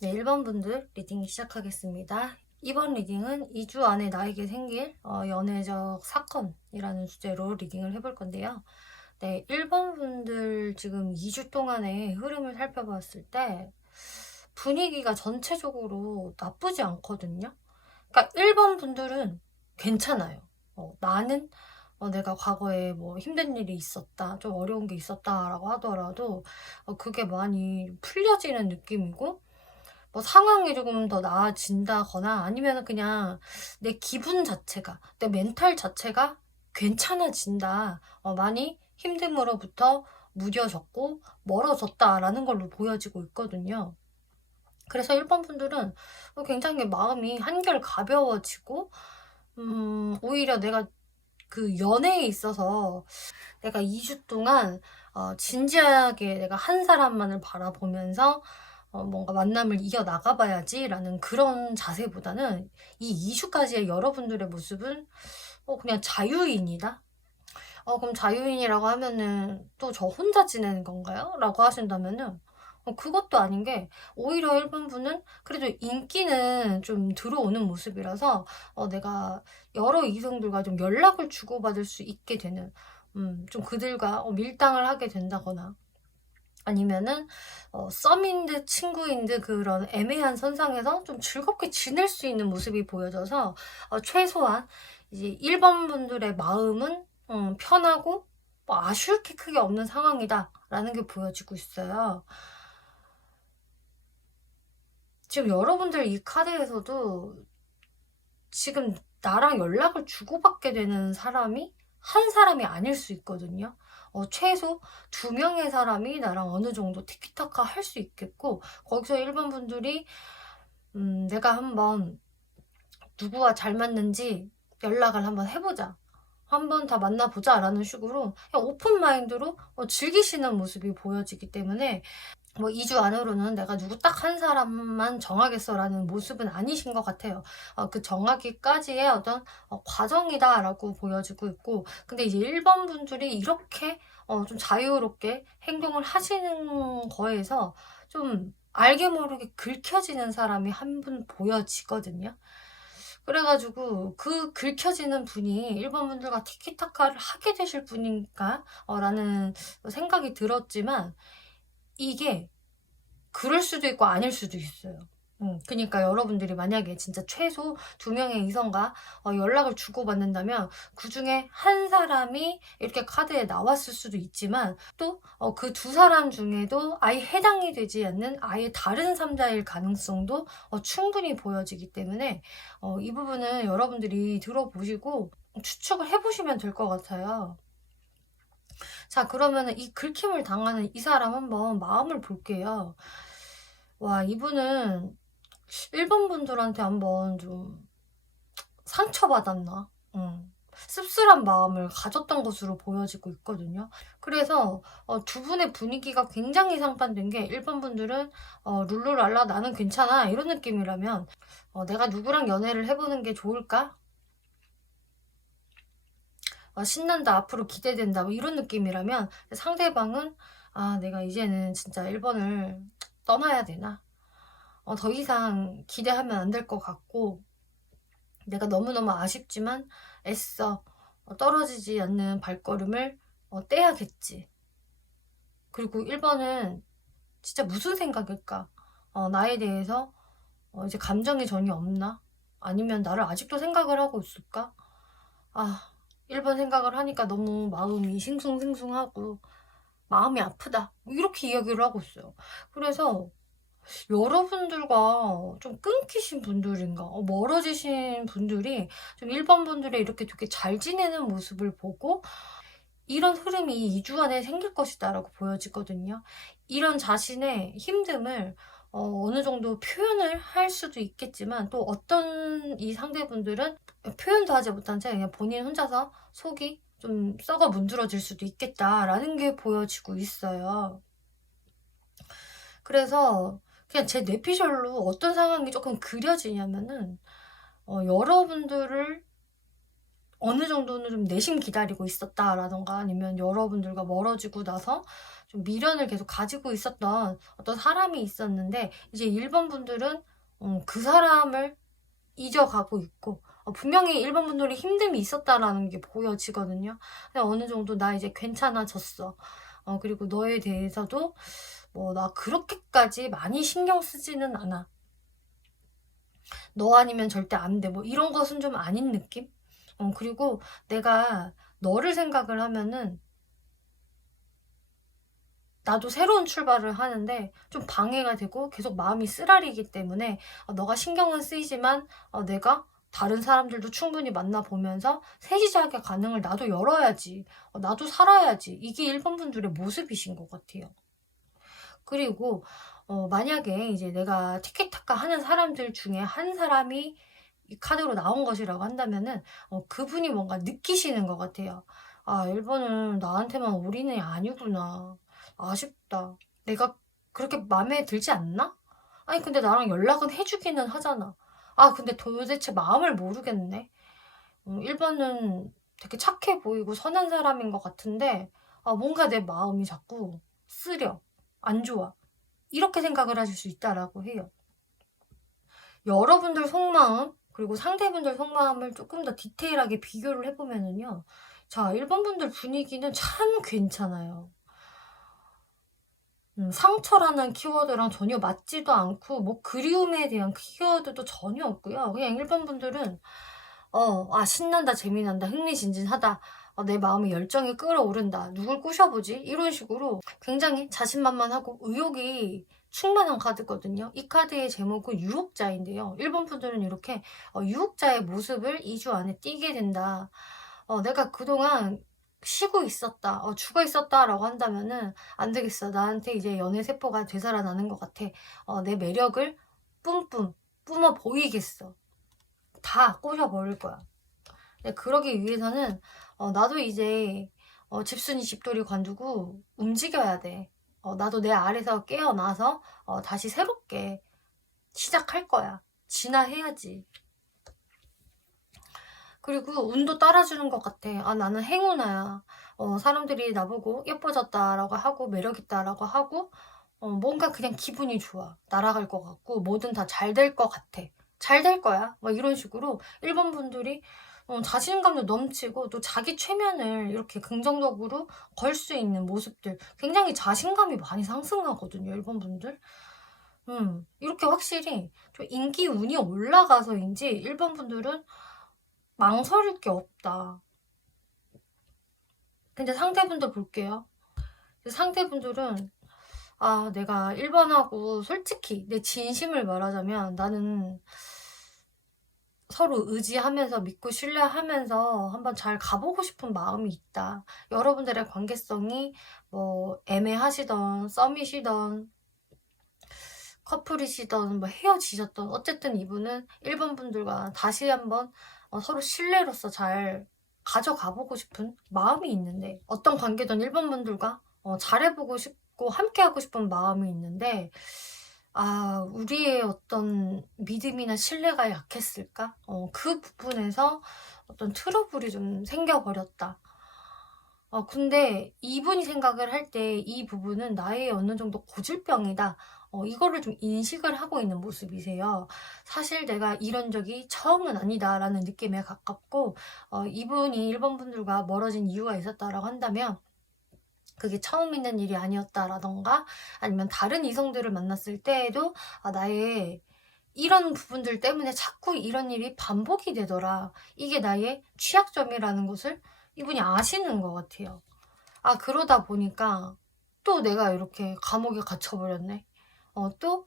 네, 1번 분들 리딩 시작하겠습니다. 이번 리딩은 2주 안에 나에게 생길 연애적 사건이라는 주제로 리딩을 해볼 건데요. 네, 1번 분들 지금 2주 동안의 흐름을 살펴봤을 때 분위기가 전체적으로 나쁘지 않거든요. 그러니까 1번 분들은 괜찮아요. 나는 내가 과거에 뭐 힘든 일이 있었다, 좀 어려운 게 있었다라고 하더라도 그게 많이 풀려지는 느낌이고, 뭐 상황이 조금 더 나아진다거나 아니면 그냥 내 기분 자체가, 내 멘탈 자체가 괜찮아진다. 많이 힘듦으로부터 무뎌졌고 멀어졌다라는 걸로 보여지고 있거든요. 그래서 1번 분들은 굉장히 마음이 한결 가벼워지고, 오히려 내가 그 연애에 있어서 내가 2주 동안 진지하게 내가 한 사람만을 바라보면서 뭔가 만남을 이어나가봐야지라는 그런 자세보다는 이 2주까지의 여러분들의 모습은 그냥 자유인이다? 그럼 자유인이라고 하면은 또 저 혼자 지내는 건가요? 라고 하신다면은 그것도 아닌 게, 오히려 1번 분은 그래도 인기는 좀 들어오는 모습이라서 내가 여러 이성들과 좀 연락을 주고받을 수 있게 되는, 좀 그들과 밀당을 하게 된다거나 아니면은 썸인 듯 친구인 듯 그런 애매한 선상에서 좀 즐겁게 지낼 수 있는 모습이 보여져서 최소한 이제 1번 분들의 마음은 편하고 뭐 아쉬울 게 크게 없는 상황이다라는 게 보여지고 있어요. 지금 여러분들 이 카드에서도 지금 나랑 연락을 주고받게 되는 사람이 한 사람이 아닐 수 있거든요. 최소 2명의 사람이 나랑 어느 정도 티키타카 할 수 있겠고, 거기서 1번 분들이 내가 한번 누구와 잘 맞는지 연락을 한번 해보자, 한번 다 만나보자 라는 식으로 그냥 오픈 마인드로 즐기시는 모습이 보여지기 때문에, 뭐 2주 안으로는 내가 누구 딱 한 사람만 정하겠어라는 모습은 아니신 것 같아요. 그 정하기까지의 어떤 과정이다라고 보여지고 있고, 근데 이제 1번 분들이 이렇게 좀 자유롭게 행동을 하시는 거에서 좀 알게 모르게 긁혀지는 사람이 한 분 보여지거든요. 그래가지고 그 긁혀지는 분이 1번 분들과 티키타카를 하게 되실 분인가? 라는 생각이 들었지만, 이게 그럴 수도 있고 아닐 수도 있어요. 그니까 여러분들이 만약에 진짜 최소 2명의 이성과 연락을 주고받는다면 그 중에 한 사람이 이렇게 카드에 나왔을 수도 있지만, 또 그 2사람 중에도 아예 해당이 되지 않는 아예 다른 3자일 가능성도 충분히 보여지기 때문에 이 부분은 여러분들이 들어보시고 추측을 해보시면 될 것 같아요. 자, 그러면은 이 긁힘을 당하는 이 사람 한번 마음을 볼게요. 와, 이분은 1번 분들한테 한번 좀 상처받았나? 씁쓸한 마음을 가졌던 것으로 보여지고 있거든요. 그래서 두 분의 분위기가 굉장히 상반된 게, 1번 분들은 룰루랄라 나는 괜찮아 이런 느낌이라면, 내가 누구랑 연애를 해보는 게 좋을까? 신난다, 앞으로 기대된다, 뭐 이런 느낌이라면, 상대방은 내가 이제는 진짜 1번을 떠나야 되나? 더 이상 기대하면 안 될 것 같고, 내가 너무너무 아쉽지만 애써 떨어지지 않는 발걸음을 떼야겠지. 그리고 1번은 진짜 무슨 생각일까? 나에 대해서 이제 감정이 전혀 없나? 아니면 나를 아직도 생각을 하고 있을까? 1번 생각을 하니까 너무 마음이 싱숭생숭하고 마음이 아프다, 뭐 이렇게 이야기를 하고 있어요. 그래서 여러분들과 좀 끊기신 분들인가, 멀어지신 분들이 좀 1번 분들의 이렇게 되게 잘 지내는 모습을 보고 이런 흐름이 2주 안에 생길 것이다 라고 보여지거든요. 이런 자신의 힘듦을 어느 정도 표현을 할 수도 있겠지만, 또 어떤 이 상대분들은 표현도 하지 못한 채 그냥 본인 혼자서 속이 좀 썩어 문드러질 수도 있겠다라는 게 보여지고 있어요. 그래서 그냥 제 뇌피셜로 어떤 상황이 조금 그려지냐면은, 여러분들을 어느 정도는 좀 내심 기다리고 있었다라던가, 아니면 여러분들과 멀어지고 나서 좀 미련을 계속 가지고 있었던 어떤 사람이 있었는데, 이제 1번 분들은 그 사람을 잊어가고 있고, 분명히 1번 분들이 힘듦이 있었다라는 게 보여지거든요. 근데 어느 정도 나 이제 괜찮아졌어. 그리고 너에 대해서도 뭐 나 그렇게까지 많이 신경 쓰지는 않아. 너 아니면 절대 안 돼. 뭐 이런 것은 좀 아닌 느낌? 그리고 내가 너를 생각을 하면은 나도 새로운 출발을 하는데 좀 방해가 되고 계속 마음이 쓰라리기 때문에 너가 신경은 쓰이지만 내가 다른 사람들도 충분히 만나보면서 새 시작의 가능을 나도 열어야지. 나도 살아야지. 이게 1번 분들의 모습이신 것 같아요. 그리고 만약에 이제 내가 티키타카 하는 사람들 중에 한 사람이 이 카드로 나온 것이라고 한다면은 그분이 뭔가 느끼시는 것 같아요. 아, 1번은 나한테만 올인이 아니구나. 아쉽다. 내가 그렇게 마음에 들지 않나? 아니, 근데 나랑 연락은 해주기는 하잖아. 아, 근데 도대체 마음을 모르겠네. 1번은 되게 착해 보이고 선한 사람인 것 같은데, 뭔가 내 마음이 자꾸 쓰려. 안 좋아. 이렇게 생각을 하실 수 있다라고 해요. 여러분들 속마음, 그리고 상대분들 속마음을 조금 더 디테일하게 비교를 해보면은요. 자, 1번 분들 분위기는 참 괜찮아요. 상처라는 키워드랑 전혀 맞지도 않고, 뭐, 그리움에 대한 키워드도 전혀 없고요. 그냥 1번 분들은, 신난다, 재미난다, 흥미진진하다, 내 마음에 열정이 끌어오른다, 누굴 꼬셔보지? 이런 식으로 굉장히 자신만만하고 의욕이 충만한 카드거든요. 이 카드의 제목은 유혹자인데요. 1번 분들은 이렇게 유혹자의 모습을 2주 안에 띠게 된다. 내가 그동안 쉬고 있었다, 죽어 있었다라고 한다면은 안 되겠어. 나한테 이제 연애 세포가 되살아나는 것 같아. 내 매력을 뿜뿜 뿜어 보이겠어. 다 꼬셔버릴 거야. 근데 그러기 위해서는 나도 이제 집순이 집돌이 관두고 움직여야 돼. 나도 내 알에서 깨어나서 다시 새롭게 시작할 거야. 진화해야지. 그리고 운도 따라주는 것 같아. 아, 나는 행운아야. 사람들이 나보고 예뻐졌다라고 하고 매력있다라고 하고 뭔가 그냥 기분이 좋아. 날아갈 것 같고 뭐든 다 잘 될 것 같아. 잘 될 거야. 막 이런 식으로 1번 분들이 자신감도 넘치고 또 자기 최면을 이렇게 긍정적으로 걸 수 있는 모습들, 굉장히 자신감이 많이 상승하거든요, 1번 분들. 이렇게 확실히 좀 인기 운이 올라가서인지 1번 분들은 망설일 게 없다. 근데 상대분들 볼게요. 상대분들은 내가 1번하고 솔직히 내 진심을 말하자면 나는 서로 의지하면서 믿고 신뢰하면서 한번 잘 가보고 싶은 마음이 있다. 여러분들의 관계성이 뭐 애매하시던 썸이시던 커플이시던 뭐 헤어지셨던 어쨌든 이분은 1번 분들과 다시 한번 서로 신뢰로서 잘 가져가보고 싶은 마음이 있는데, 어떤 관계든 1번 분들과 잘해보고 싶고 함께하고 싶은 마음이 있는데, 우리의 어떤 믿음이나 신뢰가 약했을까? 그 부분에서 어떤 트러블이 좀 생겨버렸다. 근데 이분이 생각을 할 때 이 부분은 나의 어느 정도 고질병이다. 이거를 좀 인식을 하고 있는 모습이세요. 사실 내가 이런 적이 처음은 아니다라는 느낌에 가깝고, 이분이 1번 분들과 멀어진 이유가 있었다라고 한다면 그게 처음 있는 일이 아니었다라던가, 아니면 다른 이성들을 만났을 때에도 나의 이런 부분들 때문에 자꾸 이런 일이 반복이 되더라. 이게 나의 취약점이라는 것을 이분이 아시는 것 같아요. 그러다 보니까 또 내가 이렇게 감옥에 갇혀버렸네. 또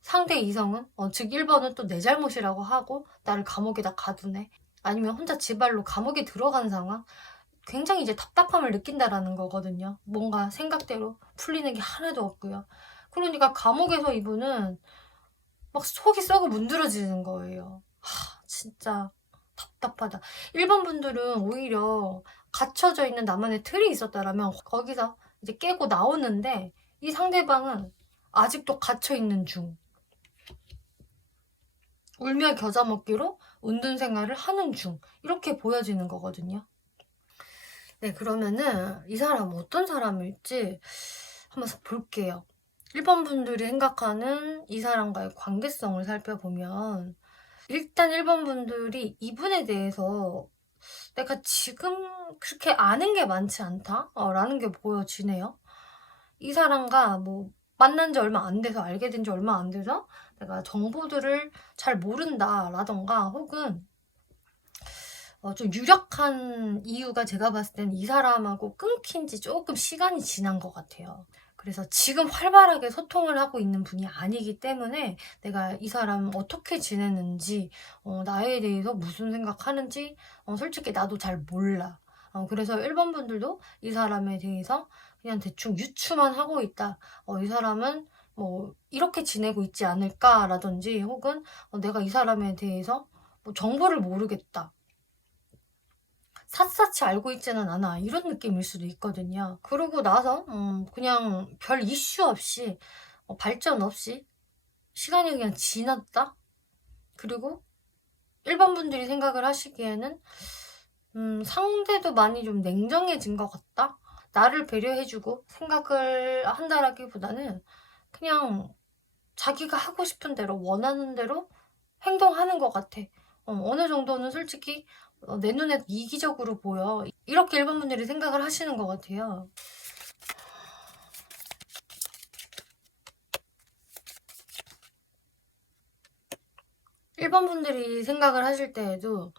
상대 이성은, 즉 1번은 또 내 잘못이라고 하고 나를 감옥에다 가두네. 아니면 혼자 지발로 감옥에 들어간 상황. 굉장히 이제 답답함을 느낀다라는 거거든요. 뭔가 생각대로 풀리는 게 하나도 없고요. 그러니까 감옥에서 이분은 막 속이 썩어 문드러지는 거예요. 진짜 답답하다. 1번 분들은 오히려 갇혀져 있는 나만의 틀이 있었다라면 거기서 이제 깨고 나오는데, 이 상대방은 아직도 갇혀있는 중. 울며 겨자 먹기로 운둔 생활을 하는 중. 이렇게 보여지는 거거든요. 네, 그러면은 이 사람은 어떤 사람일지 한번 볼게요. 1번 분들이 생각하는 이 사람과의 관계성을 살펴보면 일단 1번 분들이 이분에 대해서 내가 지금 그렇게 아는 게 많지 않다? 라는 게 보여지네요. 이 사람과 뭐 만난 지 얼마 안 돼서, 알게 된 지 얼마 안 돼서 내가 정보들을 잘 모른다 라던가, 혹은 좀 유력한 이유가 제가 봤을 땐 이 사람하고 끊긴 지 조금 시간이 지난 것 같아요. 그래서 지금 활발하게 소통을 하고 있는 분이 아니기 때문에 내가 이 사람 어떻게 지내는지, 나에 대해서 무슨 생각하는지 솔직히 나도 잘 몰라. 그래서 1번 분들도 이 사람에 대해서 그냥 대충 유추만 하고 있다. 이 사람은 뭐 이렇게 지내고 있지 않을까라든지, 혹은 내가 이 사람에 대해서 뭐 정보를 모르겠다, 샅샅이 알고 있지는 않아, 이런 느낌일 수도 있거든요. 그러고 나서 그냥 별 이슈 없이, 발전 없이 시간이 그냥 지났다? 그리고 1번 분들이 생각을 하시기에는 상대도 많이 좀 냉정해진 것 같다? 나를 배려해주고 생각을 한다라기보다는 그냥 자기가 하고 싶은 대로, 원하는 대로 행동하는 것 같아. 어느 정도는 솔직히 내 눈에 이기적으로 보여. 이렇게 1번 분들이 생각을 하시는 것 같아요. 일번 분들이 생각을 하실 때에도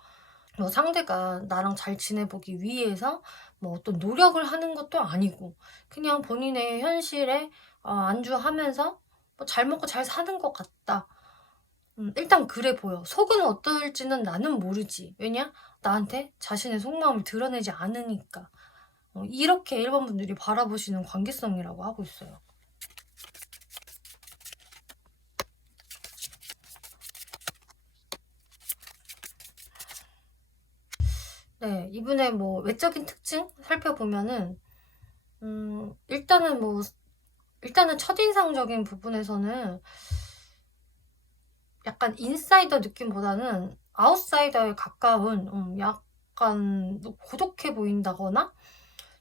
뭐 상대가 나랑 잘 지내보기 위해서 뭐 어떤 노력을 하는 것도 아니고, 그냥 본인의 현실에 안주하면서 뭐 잘 먹고 잘 사는 것 같다. 일단 그래 보여. 속은 어떨지는 나는 모르지. 왜냐? 나한테 자신의 속마음을 드러내지 않으니까. 이렇게 1번 분들이 바라보시는 관계성이라고 하고 있어요. 네, 이분의 뭐 외적인 특징 살펴보면은 일단은 첫인상적인 부분에서는 약간 인사이더 느낌보다는 아웃사이더에 가까운, 약간 고독해 보인다거나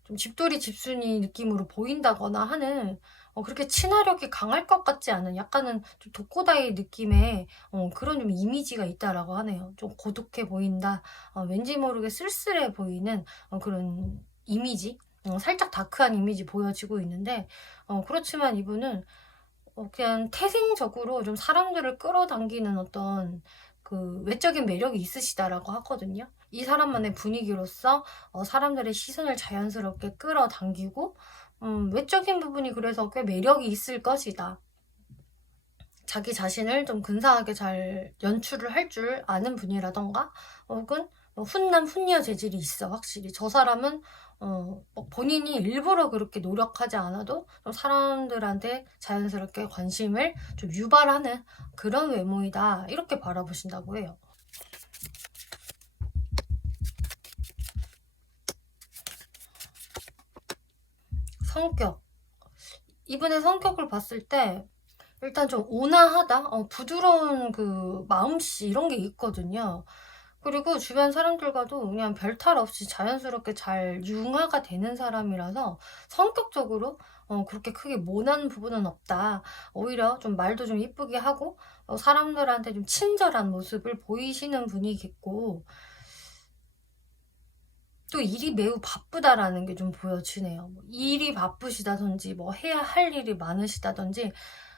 좀 집돌이 집순이 느낌으로 보인다거나 하는, 그렇게 친화력이 강할 것 같지 않은, 약간은 좀 독고다이 느낌의 그런 좀 이미지가 있다라고 하네요. 좀 고독해 보인다, 왠지 모르게 쓸쓸해 보이는 그런 이미지, 살짝 다크한 이미지 보여지고 있는데, 그렇지만 이분은 그냥 태생적으로 좀 사람들을 끌어당기는 어떤 그 외적인 매력이 있으시다라고 하거든요. 이 사람만의 분위기로서 사람들의 시선을 자연스럽게 끌어당기고, 외적인 부분이 그래서 꽤 매력이 있을 것이다. 자기 자신을 좀 근사하게 잘 연출을 할 줄 아는 분이라던가, 혹은 훈남 훈녀 재질이 있어. 확실히 저 사람은 본인이 일부러 그렇게 노력하지 않아도 좀 사람들한테 자연스럽게 관심을 좀 유발하는 그런 외모이다, 이렇게 바라보신다고 해요. 성격. 이분의 성격을 봤을 때 일단 좀 온화하다, 부드러운 그 마음씨, 이런 게 있거든요. 그리고 주변 사람들과도 그냥 별탈 없이 자연스럽게 잘 융화가 되는 사람이라서 성격적으로 그렇게 크게 모난 부분은 없다. 오히려 좀 말도 좀 이쁘게 하고 사람들한테 좀 친절한 모습을 보이시는 분이겠고, 또 일이 매우 바쁘다라는 게 좀 보여지네요. 뭐 일이 바쁘시다든지 뭐 해야 할 일이 많으시다든지,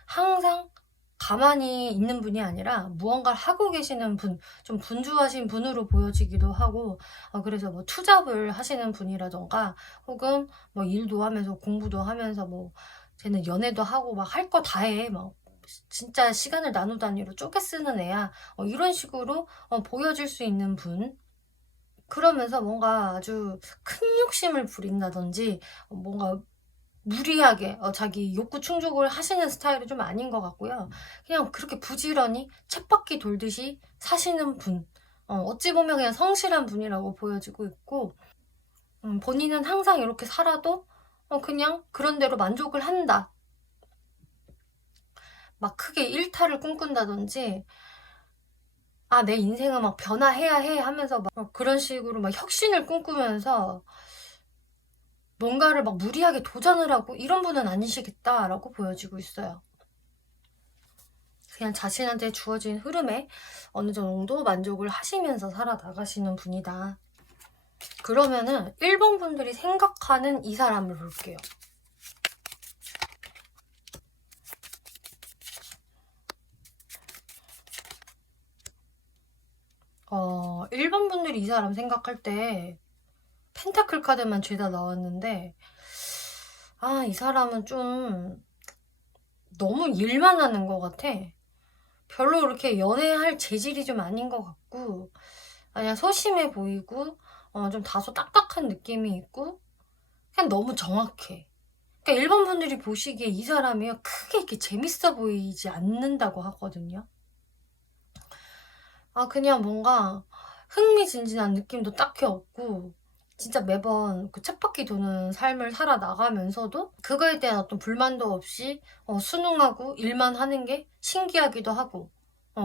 항상 가만히 있는 분이 아니라 무언가를 하고 계시는 분, 좀 분주하신 분으로 보여지기도 하고, 그래서 뭐 투잡을 하시는 분이라던가, 혹은 뭐 일도 하면서 공부도 하면서 뭐 쟤는 연애도 하고 막 할 거 다 해. 막 진짜 시간을 나누 단위로 쪼개 쓰는 애야. 이런 식으로 보여질 수 있는 분. 그러면서 뭔가 아주 큰 욕심을 부린다든지, 뭔가 무리하게 자기 욕구 충족을 하시는 스타일이 좀 아닌 것 같고요. 그냥 그렇게 부지런히 쳇바퀴 돌듯이 사시는 분. 어찌 보면 그냥 성실한 분이라고 보여지고 있고, 본인은 항상 이렇게 살아도 그냥 그런 대로 만족을 한다. 막 크게 일탈을 꿈꾼다든지, 내 인생은 막 변화해야 해 하면서 막 그런 식으로 막 혁신을 꿈꾸면서 뭔가를 막 무리하게 도전을 하고 이런 분은 아니시겠다라고 보여지고 있어요. 그냥 자신한테 주어진 흐름에 어느 정도 만족을 하시면서 살아나가시는 분이다. 그러면은 1번 분들이 생각하는 이 사람을 볼게요. 1번 분들이 이 사람 생각할 때 펜타클 카드만 죄다 나왔는데, 이 사람은 좀 너무 일만 하는 것 같아. 별로 그렇게 연애할 재질이 좀 아닌 것 같고, 그냥 소심해 보이고, 좀 다소 딱딱한 느낌이 있고, 그냥 너무 정확해. 그러니까 일반 분들이 보시기에 이 사람이 크게 이렇게 재밌어 보이지 않는다고 하거든요. 그냥 뭔가 흥미진진한 느낌도 딱히 없고, 진짜 매번 그 쳇바퀴 도는 삶을 살아나가면서도 그거에 대한 어떤 불만도 없이 순응하고 일만 하는 게 신기하기도 하고,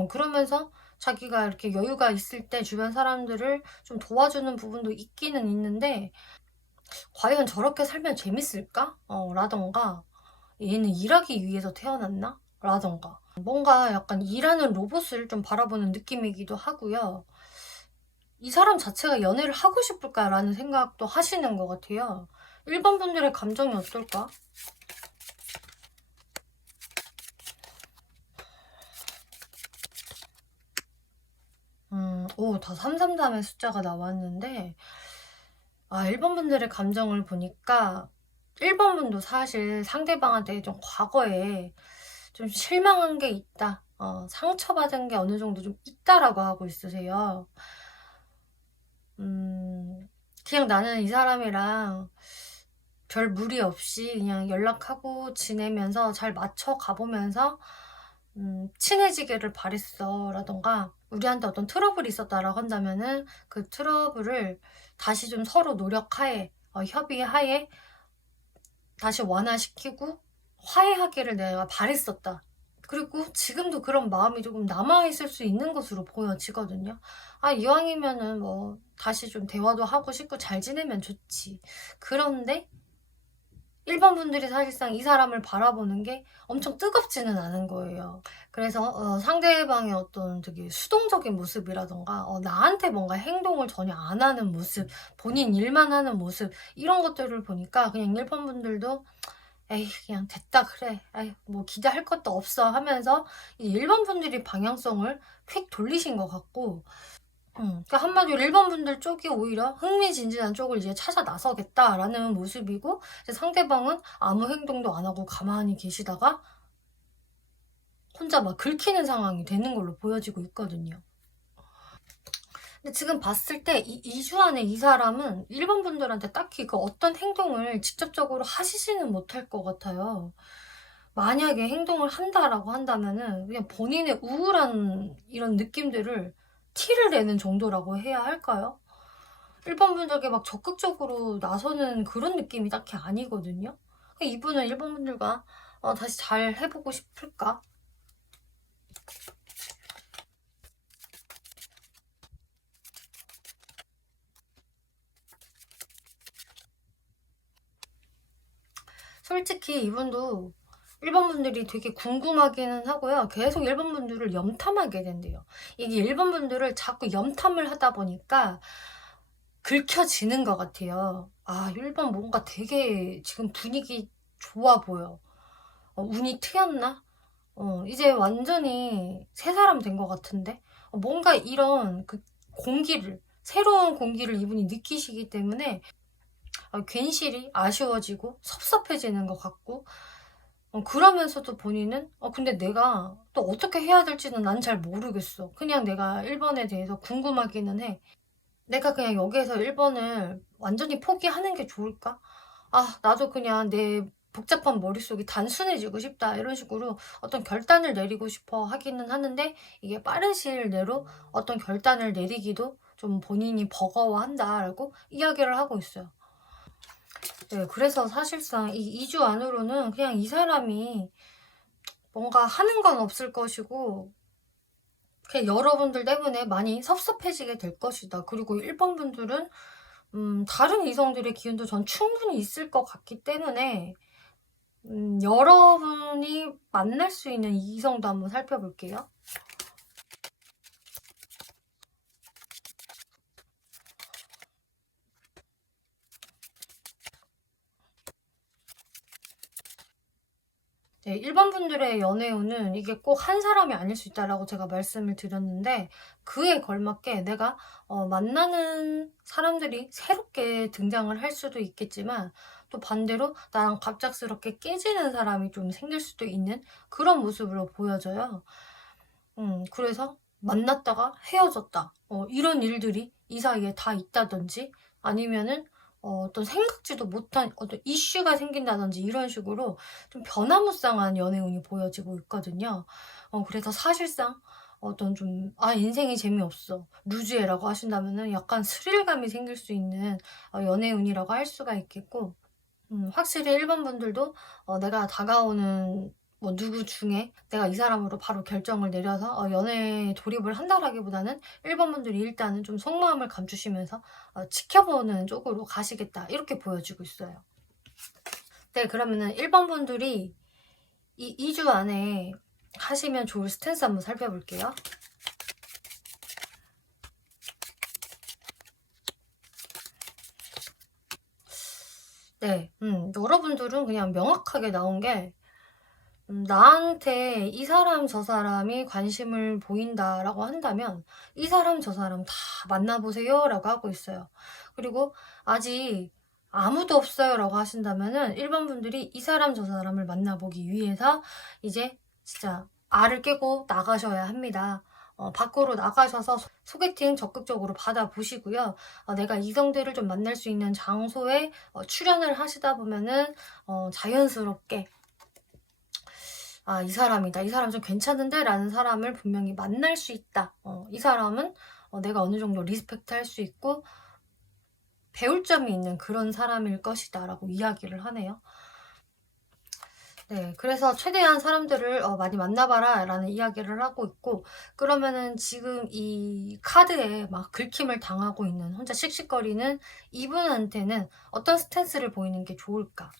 그러면서 자기가 이렇게 여유가 있을 때 주변 사람들을 좀 도와주는 부분도 있기는 있는데, 과연 저렇게 살면 재밌을까? 라던가, 얘는 일하기 위해서 태어났나? 라던가. 뭔가 약간 일하는 로봇을 좀 바라보는 느낌이기도 하고요. 이 사람 자체가 연애를 하고 싶을까라는 생각도 하시는 것 같아요. 1번 분들의 감정이 어떨까? 다 333 다음에 숫자가 나왔는데, 1번 분들의 감정을 보니까 1번 분도 사실 상대방한테 좀 과거에 좀 실망한 게 있다. 상처받은 게 어느 정도 좀 있다라고 하고 있으세요. 그냥 나는 이 사람이랑 별 무리 없이 그냥 연락하고 지내면서 잘 맞춰 가보면서 친해지기를 바랬어 라던가, 우리한테 어떤 트러블이 있었다라고 한다면은 그 트러블을 다시 좀 서로 노력하에, 협의하에 다시 완화시키고 화해하기를 내가 바랬었다. 그리고 지금도 그런 마음이 조금 남아있을 수 있는 것으로 보여지거든요. 이왕이면은 뭐 다시 좀 대화도 하고 싶고 잘 지내면 좋지. 그런데 1번 분들이 사실상 이 사람을 바라보는 게 엄청 뜨겁지는 않은 거예요. 그래서 상대방의 어떤 되게 수동적인 모습이라던가, 나한테 뭔가 행동을 전혀 안 하는 모습, 본인 일만 하는 모습, 이런 것들을 보니까 그냥 1번 분들도 에이 그냥 됐다 그래, 에이 뭐 기대할 것도 없어 하면서 이제 1번 분들이 방향성을 휙 돌리신 것 같고, 그러니까 한마디로 1번 분들 쪽이 오히려 흥미진진한 쪽을 이제 찾아 나서겠다라는 모습이고, 이제 상대방은 아무 행동도 안 하고 가만히 계시다가 혼자 막 긁히는 상황이 되는 걸로 보여지고 있거든요. 근데 지금 봤을 때 2주 안에 이 사람은 1번 분들한테 딱히 그 어떤 행동을 직접적으로 하시지는 못할 것 같아요. 만약에 행동을 한다라고 한다면은 그냥 본인의 우울한 이런 느낌들을 티를 내는 정도라고 해야 할까요? 1번 분들께 막 적극적으로 나서는 그런 느낌이 딱히 아니거든요. 이분은 1번 분들과 다시 잘 해보고 싶을까? 솔직히 이분도 1번 분들이 되게 궁금하기는 하고요. 계속 1번 분들을 염탐하게 된대요. 이게 1번 분들을 자꾸 염탐을 하다 보니까 긁혀지는 것 같아요. 1번 뭔가 되게 지금 분위기 좋아 보여. 운이 트였나? 이제 완전히 새 사람 된 것 같은데? 뭔가 이런 그 공기를, 새로운 공기를 이분이 느끼시기 때문에 괜시리 아쉬워지고 섭섭해지는 것 같고, 그러면서도 본인은 근데 내가 또 어떻게 해야 될지는 난 잘 모르겠어. 그냥 내가 1번에 대해서 궁금하기는 해. 내가 그냥 여기에서 1번을 완전히 포기하는 게 좋을까? 나도 그냥 내 복잡한 머릿속이 단순해지고 싶다. 이런 식으로 어떤 결단을 내리고 싶어 하기는 하는데, 이게 빠른 시일 내로 어떤 결단을 내리기도 좀 본인이 버거워한다라고 이야기를 하고 있어요. 네, 그래서 사실상 이 2주 안으로는 그냥 이 사람이 뭔가 하는 건 없을 것이고, 그냥 여러분들 때문에 많이 섭섭해지게 될 것이다. 그리고 1번 분들은 다른 이성들의 기운도 전 충분히 있을 것 같기 때문에 여러분이 만날 수 있는 이성도 한번 살펴볼게요. 네, 1번 분들의 연애운은 이게 꼭 한 사람이 아닐 수 있다라고 제가 말씀을 드렸는데, 그에 걸맞게 내가 만나는 사람들이 새롭게 등장을 할 수도 있겠지만, 또 반대로 나랑 갑작스럽게 깨지는 사람이 좀 생길 수도 있는 그런 모습으로 보여져요. 그래서 만났다가 헤어졌다, 이런 일들이 이 사이에 다 있다든지, 아니면은 어떤 생각지도 못한 어떤 이슈가 생긴다든지, 이런 식으로 좀 변화무쌍한 연애운이 보여지고 있거든요. 그래서 사실상 어떤 좀 인생이 재미없어, 루즈해라고 하신다면은 약간 스릴감이 생길 수 있는 연애운이라고 할 수가 있겠고, 확실히 1번 분들도 내가 다가오는 뭐 누구 중에 내가 이 사람으로 바로 결정을 내려서 연애에 돌입을 한다라기보다는 1번 분들이 일단은 좀 속마음을 감추시면서 지켜보는 쪽으로 가시겠다, 이렇게 보여지고 있어요. 네, 그러면은 1번 분들이 이 2주 안에 하시면 좋을 스탠스 한번 살펴볼게요. 네, 여러분들은 그냥 명확하게 나온 게, 나한테 이 사람 저 사람이 관심을 보인다라고 한다면 이 사람 저 사람 다 만나보세요 라고 하고 있어요. 그리고 아직 아무도 없어요 라고 하신다면은 1번 분들이 이 사람 저 사람을 만나보기 위해서 이제 진짜 알을 깨고 나가셔야 합니다. 밖으로 나가셔서 소개팅 적극적으로 받아보시고요. 내가 이성들을 좀 만날 수 있는 장소에 출연을 하시다 보면은 자연스럽게 이 사람이다, 이 사람 좀 괜찮은데 라는 사람을 분명히 만날 수 있다, 이 사람은 내가 어느 정도 리스펙트 할 수 있고 배울 점이 있는 그런 사람일 것이다 라고 이야기를 하네요. 네, 그래서 최대한 사람들을 많이 만나봐라 라는 이야기를 하고 있고, 그러면은 지금 이 카드에 막 긁힘을 당하고 있는, 혼자 씩씩거리는 이분한테는 어떤 스탠스를 보이는 게 좋을까?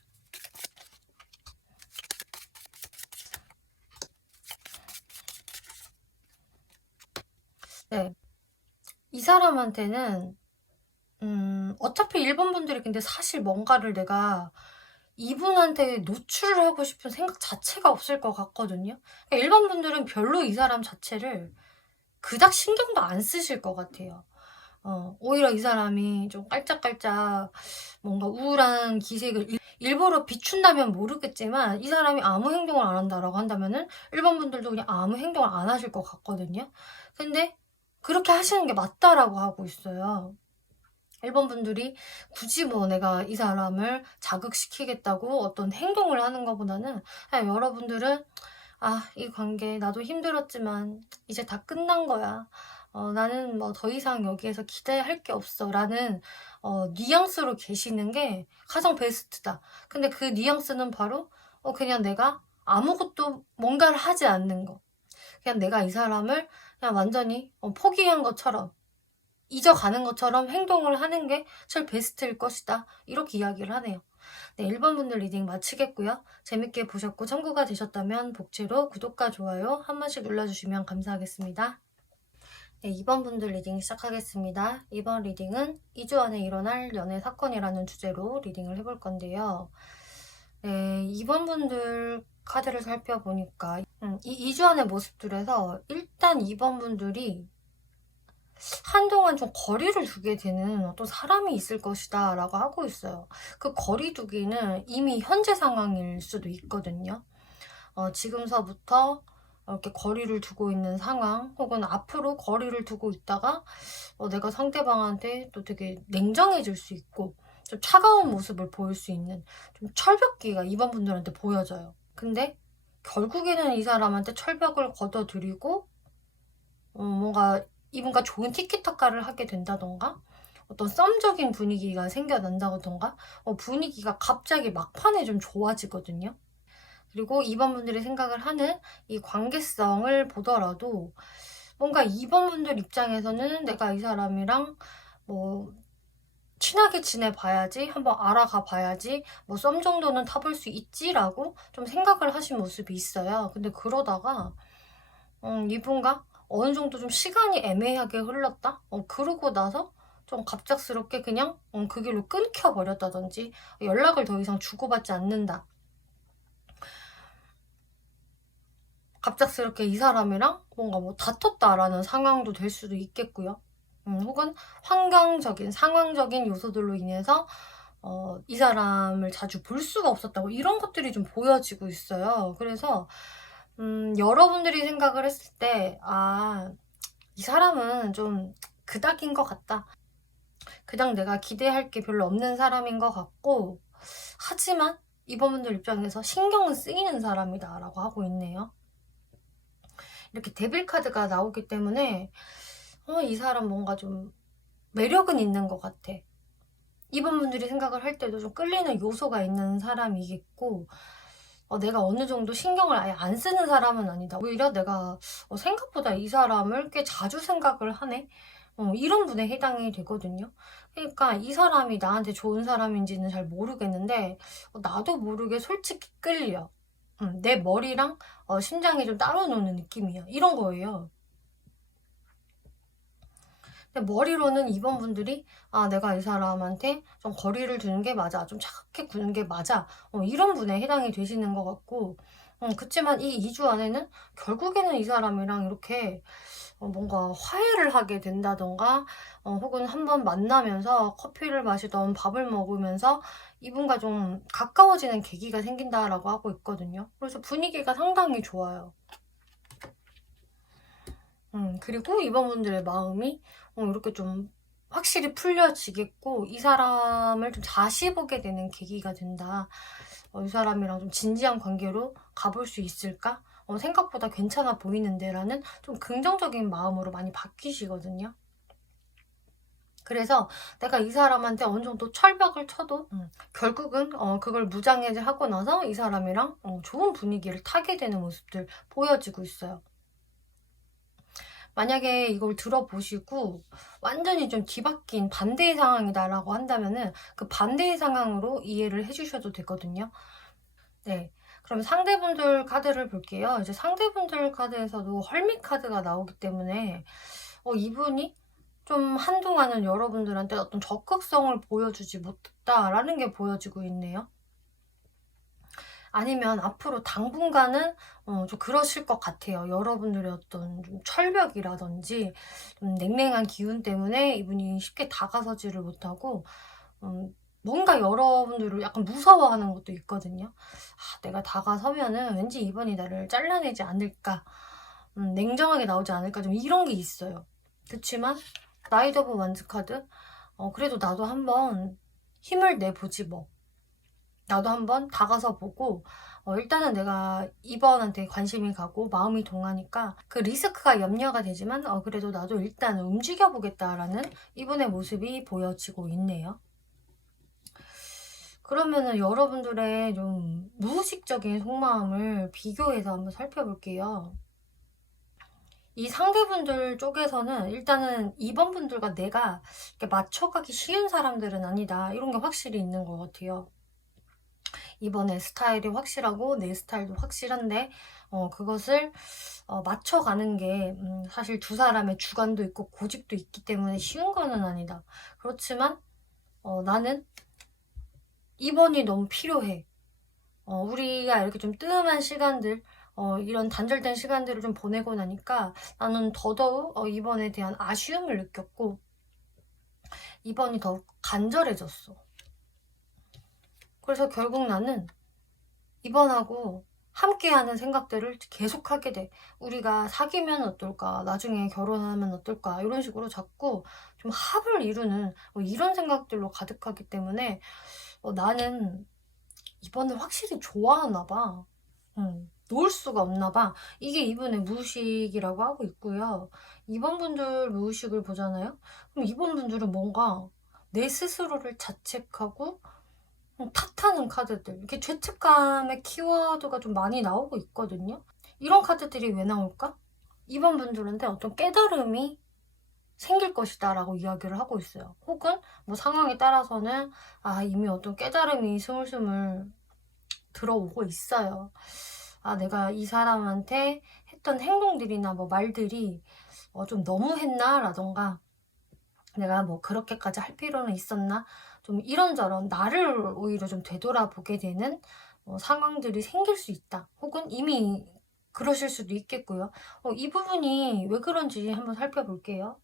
네, 이 사람한테는 어차피 1번 분들이 근데 사실 뭔가를 내가 이분한테 노출을 하고 싶은 생각 자체가 없을 것 같거든요. 그러니까 1번 분들은 별로 이 사람 자체를 그닥 신경도 안 쓰실 것 같아요. 오히려 이 사람이 좀 깔짝깔짝 뭔가 우울한 기색을 일부러 비춘다면 모르겠지만, 이 사람이 아무 행동을 안 한다라고 한다면은 1번 분들도 그냥 아무 행동을 안 하실 것 같거든요. 근데 그렇게 하시는 게 맞다라고 하고 있어요. 1번 분들이 굳이 뭐 내가 이 사람을 자극시키겠다고 어떤 행동을 하는 것보다는, 그냥 여러분들은 이 관계 나도 힘들었지만 이제 다 끝난 거야, 나는 뭐 더 이상 여기에서 기대할 게 없어 라는 뉘앙스로 계시는 게 가장 베스트다. 근데 그 뉘앙스는 바로 그냥 내가 아무것도 뭔가를 하지 않는 거, 그냥 내가 이 사람을 그냥 완전히 포기한 것처럼, 잊어가는 것처럼 행동을 하는 게 제일 베스트일 것이다, 이렇게 이야기를 하네요. 네, 1번 분들 리딩 마치겠고요. 재밌게 보셨고 참고가 되셨다면 복채로 구독과 좋아요 한 번씩 눌러주시면 감사하겠습니다. 네, 2번 분들 리딩 시작하겠습니다. 이번 리딩은 2주 안에 일어날 연애 사건이라는 주제로 리딩을 해볼 건데요. 네, 2번 분들 카드를 살펴보니까 이 2주 안의 모습들에서 일단 2번 분들이 한동안 좀 거리를 두게 되는 어떤 사람이 있을 것이다 라고 하고 있어요. 그 거리 두기는 이미 현재 상황일 수도 있거든요. 지금서부터 이렇게 거리를 두고 있는 상황, 혹은 앞으로 거리를 두고 있다가 내가 상대방한테 또 되게 냉정해질 수 있고 좀 차가운 모습을 보일 수 있는 좀 철벽기가 2번 분들한테 보여져요. 근데 결국에는 이 사람한테 철벽을 걷어들이고 뭔가 이분과 좋은 티키타카를 하게 된다던가, 어떤 썸적인 분위기가 생겨난다던가, 분위기가 갑자기 막판에 좀 좋아지거든요. 그리고 2번 분들이 생각을 하는 이 관계성을 보더라도 뭔가 2번 분들 입장에서는 내가 이 사람이랑 뭐 친하게 지내봐야지, 한번 알아가 봐야지, 뭐 썸 정도는 타볼 수 있지라고 좀 생각을 하신 모습이 있어요. 근데 그러다가 이분과 어느 정도 좀 시간이 애매하게 흘렀다? 그러고 나서 좀 갑작스럽게 그냥 그 길로 끊겨버렸다든지 연락을 더 이상 주고받지 않는다. 갑작스럽게 이 사람이랑 뭔가 뭐 다퉜다라는 상황도 될 수도 있겠고요. 혹은 환경적인, 상황적인 요소들로 인해서 이 사람을 자주 볼 수가 없었다고 이런 것들이 좀 보여지고 있어요. 그래서 여러분들이 생각을 했을 때 이 사람은 좀 그닥인 것 같다. 그냥 내가 기대할 게 별로 없는 사람인 것 같고 하지만 이번 분들 입장에서 신경은 쓰이는 사람이다 라고 하고 있네요. 이렇게 데빌 카드가 나오기 때문에 이 사람 뭔가 좀 매력은 있는 것 같아. 이번 분들이 생각을 할 때도 좀 끌리는 요소가 있는 사람이겠고 내가 어느 정도 신경을 아예 안 쓰는 사람은 아니다. 오히려 내가 생각보다 이 사람을 꽤 자주 생각을 하네. 이런 분에 해당이 되거든요. 그러니까 이 사람이 나한테 좋은 사람인지는 잘 모르겠는데 나도 모르게 솔직히 끌려. 내 머리랑 심장이 좀 따로 노는 느낌이야. 이런 거예요. 근데 머리로는 이번 분들이 내가 이 사람한테 좀 거리를 두는 게 맞아, 좀 차갑게 구는 게 맞아, 이런 분에 해당이 되시는 것 같고 그치만 이 2주 안에는 결국에는 이 사람이랑 이렇게 뭔가 화해를 하게 된다던가 혹은 한번 만나면서 커피를 마시던 밥을 먹으면서 이분과 좀 가까워지는 계기가 생긴다라고 하고 있거든요. 그래서 분위기가 상당히 좋아요. 그리고 이번 분들의 마음이 이렇게 좀 확실히 풀려지겠고 이 사람을 좀 다시 보게 되는 계기가 된다. 이 사람이랑 좀 진지한 관계로 가볼 수 있을까? 생각보다 괜찮아 보이는데 라는 좀 긍정적인 마음으로 많이 바뀌시거든요. 그래서 내가 이 사람한테 어느 정도 철벽을 쳐도 결국은 그걸 무장해제하고 나서 이 사람이랑 좋은 분위기를 타게 되는 모습들 보여지고 있어요. 만약에 이걸 들어보시고 완전히 좀 뒤바뀐 반대의 상황이다라고 한다면은 그 반대의 상황으로 이해를 해주셔도 되거든요. 네. 그럼 상대분들 카드를 볼게요. 이제 상대분들 카드에서도 헐밋 카드가 나오기 때문에 이분이 좀 한동안은 여러분들한테 어떤 적극성을 보여주지 못했다라는 게 보여지고 있네요. 아니면 앞으로 당분간은 좀 그러실 것 같아요. 여러분들의 어떤 좀 철벽이라든지 좀 냉랭한 기운 때문에 이분이 쉽게 다가서지를 못하고 뭔가 여러분들을 약간 무서워하는 것도 있거든요. 내가 다가서면은 왠지 이번이 나를 잘라내지 않을까, 냉정하게 나오지 않을까, 좀 이런 게 있어요. 그치만 나이트 오브 완즈 카드, 그래도 나도 한번 힘을 내보지 뭐. 나도 한번 다가서 보고 일단은 내가 이번한테 관심이 가고 마음이 동하니까 그 리스크가 염려가 되지만 그래도 나도 일단은 움직여 보겠다라는 이분의 모습이 보여지고 있네요. 그러면은 여러분들의 좀 무의식적인 속마음을 비교해서 한번 살펴볼게요. 이 상대분들 쪽에서는 일단은 이번 분들과 내가 이렇게 맞춰가기 쉬운 사람들은 아니다, 이런 게 확실히 있는 것 같아요. 이번에 스타일이 확실하고 내 스타일도 확실한데 그것을 맞춰가는 게 사실 두 사람의 주관도 있고 고집도 있기 때문에 쉬운 거는 아니다. 그렇지만 나는 이번이 너무 필요해. 우리가 이렇게 좀 뜸한 시간들, 이런 단절된 시간들을 좀 보내고 나니까 나는 더더욱 이번에 대한 아쉬움을 느꼈고 이번이 더욱 간절해졌어. 그래서 결국 나는 이번하고 함께하는 생각들을 계속하게 돼. 우리가 사귀면 어떨까? 나중에 결혼하면 어떨까? 이런 식으로 자꾸 좀 합을 이루는 이런 생각들로 가득하기 때문에 나는 이번을 확실히 좋아하나 봐. 놓을 수가 없나 봐. 이게 이분의 무의식이라고 하고 있고요. 이번 분들 무의식을 보잖아요. 그럼 이번 분들은 뭔가 내 스스로를 자책하고 탓하는 카드들, 이렇게 죄책감의 키워드가 좀 많이 나오고 있거든요. 이런 카드들이 왜 나올까? 이번 분들한테 어떤 깨달음이 생길 것이다 라고 이야기를 하고 있어요. 혹은 뭐 상황에 따라서는 이미 어떤 깨달음이 스물스물 들어오고 있어요. 내가 이 사람한테 했던 행동들이나 뭐 말들이 좀 너무했나 라던가 내가 뭐 그렇게까지 할 필요는 있었나 좀 이런저런 나를 오히려 좀 되돌아보게 되는 상황들이 생길 수 있다. 혹은 이미 그러실 수도 있겠고요. 이 부분이 왜 그런지 한번 살펴볼게요.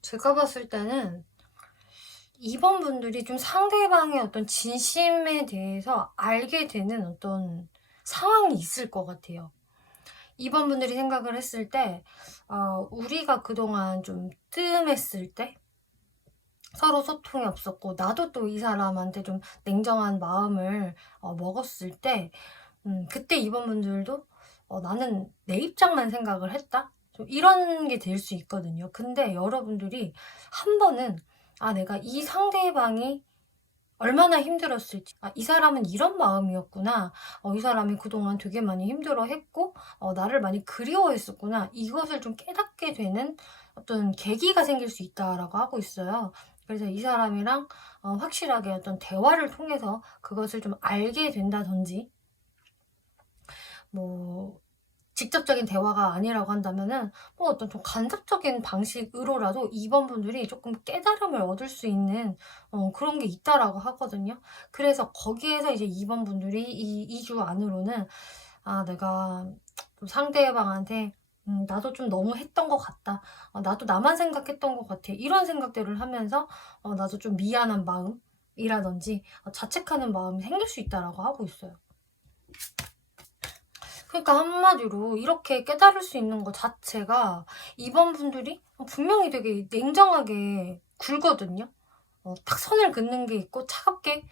제가 봤을 때는 2번 분들이 좀 상대방의 어떤 진심에 대해서 알게 되는 어떤 상황이 있을 것 같아요. 2번 분들이 생각을 했을 때, 우리가 그동안 좀 뜸했을 때, 서로 소통이 없었고, 나도 또 이 사람한테 좀 냉정한 마음을 먹었을 때, 그때 2번 분들도 나는 내 입장만 생각을 했다? 좀 이런 게 될 수 있거든요. 근데 여러분들이 한 번은 내가 이 상대방이 얼마나 힘들었을지, 이 사람은 이런 마음이었구나, 이 사람이 그동안 되게 많이 힘들어했고 나를 많이 그리워했었구나, 이것을 좀 깨닫게 되는 어떤 계기가 생길 수 있다라고 하고 있어요. 그래서 이 사람이랑 확실하게 어떤 대화를 통해서 그것을 좀 알게 된다든지, 뭐 직접적인 대화가 아니라고 한다면은 뭐 어떤 좀 간접적인 방식으로라도 2번 분들이 조금 깨달음을 얻을 수 있는 그런 게 있다라고 하거든요. 그래서 거기에서 이제 2번 분들이 이 2주 안으로는 내가 좀 상대방한테 나도 좀 너무 했던 것 같다. 나도 나만 생각했던 것 같아. 이런 생각들을 하면서 나도 좀 미안한 마음이라든지 자책하는 마음이 생길 수 있다라고 하고 있어요. 그러니까 한마디로 이렇게 깨달을 수 있는 것 자체가 2번 분들이 분명히 되게 냉정하게 굴거든요. 딱 선을 긋는 게 있고 차갑게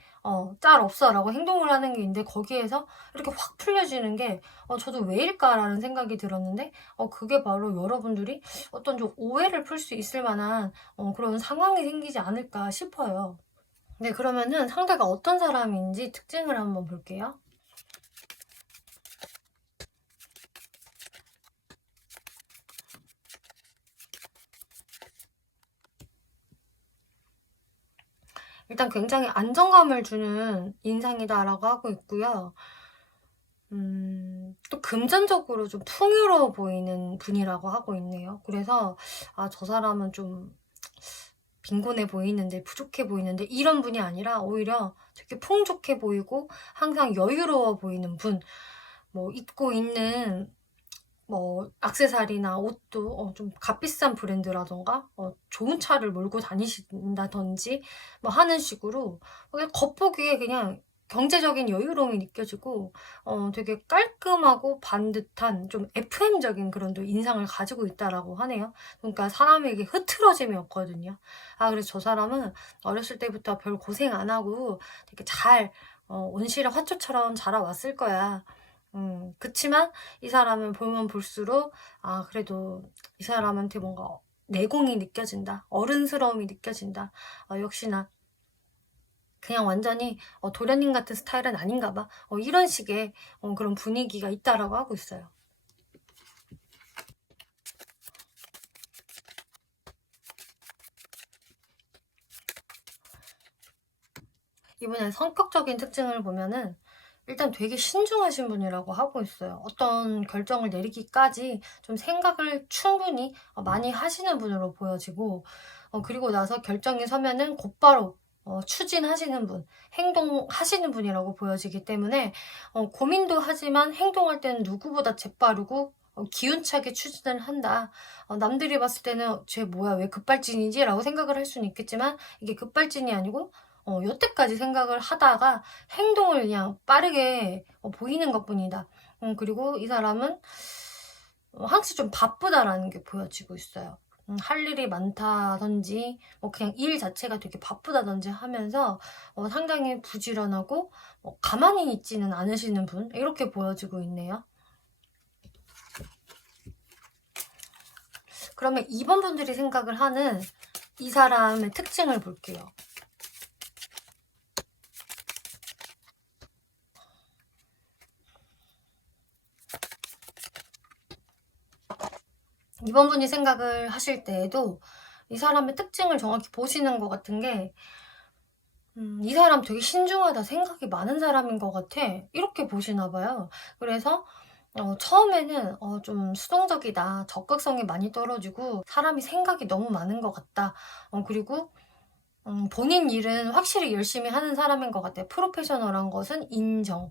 짤 없어 라고 행동을 하는 게 있는데, 거기에서 이렇게 확 풀려지는 게 저도 왜일까라는 생각이 들었는데, 그게 바로 여러분들이 어떤 좀 오해를 풀 수 있을 만한 그런 상황이 생기지 않을까 싶어요. 네, 그러면은 상대가 어떤 사람인지 특징을 한번 볼게요. 일단 굉장히 안정감을 주는 인상이다라고 하고 있고요. 또 금전적으로 좀 풍요로워 보이는 분이라고 하고 있네요. 그래서 저 사람은 좀 빈곤해 보이는데, 부족해 보이는데, 이런 분이 아니라 오히려 되게 풍족해 보이고 항상 여유로워 보이는 분. 뭐 입고 있는 뭐 액세서리나 옷도 좀 값비싼 브랜드라던가 좋은 차를 몰고 다니신다든지 뭐 하는 식으로 그냥 겉보기에 그냥 경제적인 여유로움이 느껴지고 되게 깔끔하고 반듯한 좀 FM적인 그런 또 인상을 가지고 있다라고 하네요. 그러니까 사람에게 흐트러짐이 없거든요. 그래서 저 사람은 어렸을 때부터 별 고생 안 하고 되게 잘 온실의 화초처럼 자라왔을 거야. 그치만 이 사람을 보면 볼수록 그래도 이 사람한테 뭔가 내공이 느껴진다. 어른스러움이 느껴진다. 역시나 그냥 완전히 도련님 같은 스타일은 아닌가 봐. 이런 식의 그런 분위기가 있다라고 하고 있어요. 이분의 성격적인 특징을 보면은 일단 되게 신중하신 분이라고 하고 있어요. 어떤 결정을 내리기까지 좀 생각을 충분히 많이 하시는 분으로 보여지고, 그리고 나서 결정이 서면은 곧바로 추진하시는 분, 행동하시는 분이라고 보여지기 때문에 고민도 하지만 행동할 때는 누구보다 재빠르고 기운차게 추진을 한다. 남들이 봤을 때는 쟤 뭐야 왜 급발진이지? 라고 생각을 할 수는 있겠지만, 이게 급발진이 아니고 여태까지 생각을 하다가 행동을 그냥 빠르게 보이는 것뿐이다. 그리고 이 사람은 항상 좀 바쁘다라는 게 보여지고 있어요. 할 일이 많다든지 그냥 일 자체가 되게 바쁘다든지 하면서 상당히 부지런하고 가만히 있지는 않으시는 분, 이렇게 보여지고 있네요. 그러면 2번 분들이 생각을 하는 이 사람의 특징을 볼게요. 이번 분이 생각을 하실 때에도 이 사람의 특징을 정확히 보시는 것 같은 게, 이 사람 되게 신중하다, 생각이 많은 사람인 것 같아, 이렇게 보시나 봐요. 그래서 처음에는 좀 수동적이다, 적극성이 많이 떨어지고 사람이 생각이 너무 많은 것 같다, 그리고 본인 일은 확실히 열심히 하는 사람인 것 같아요. 프로페셔널한 것은 인정.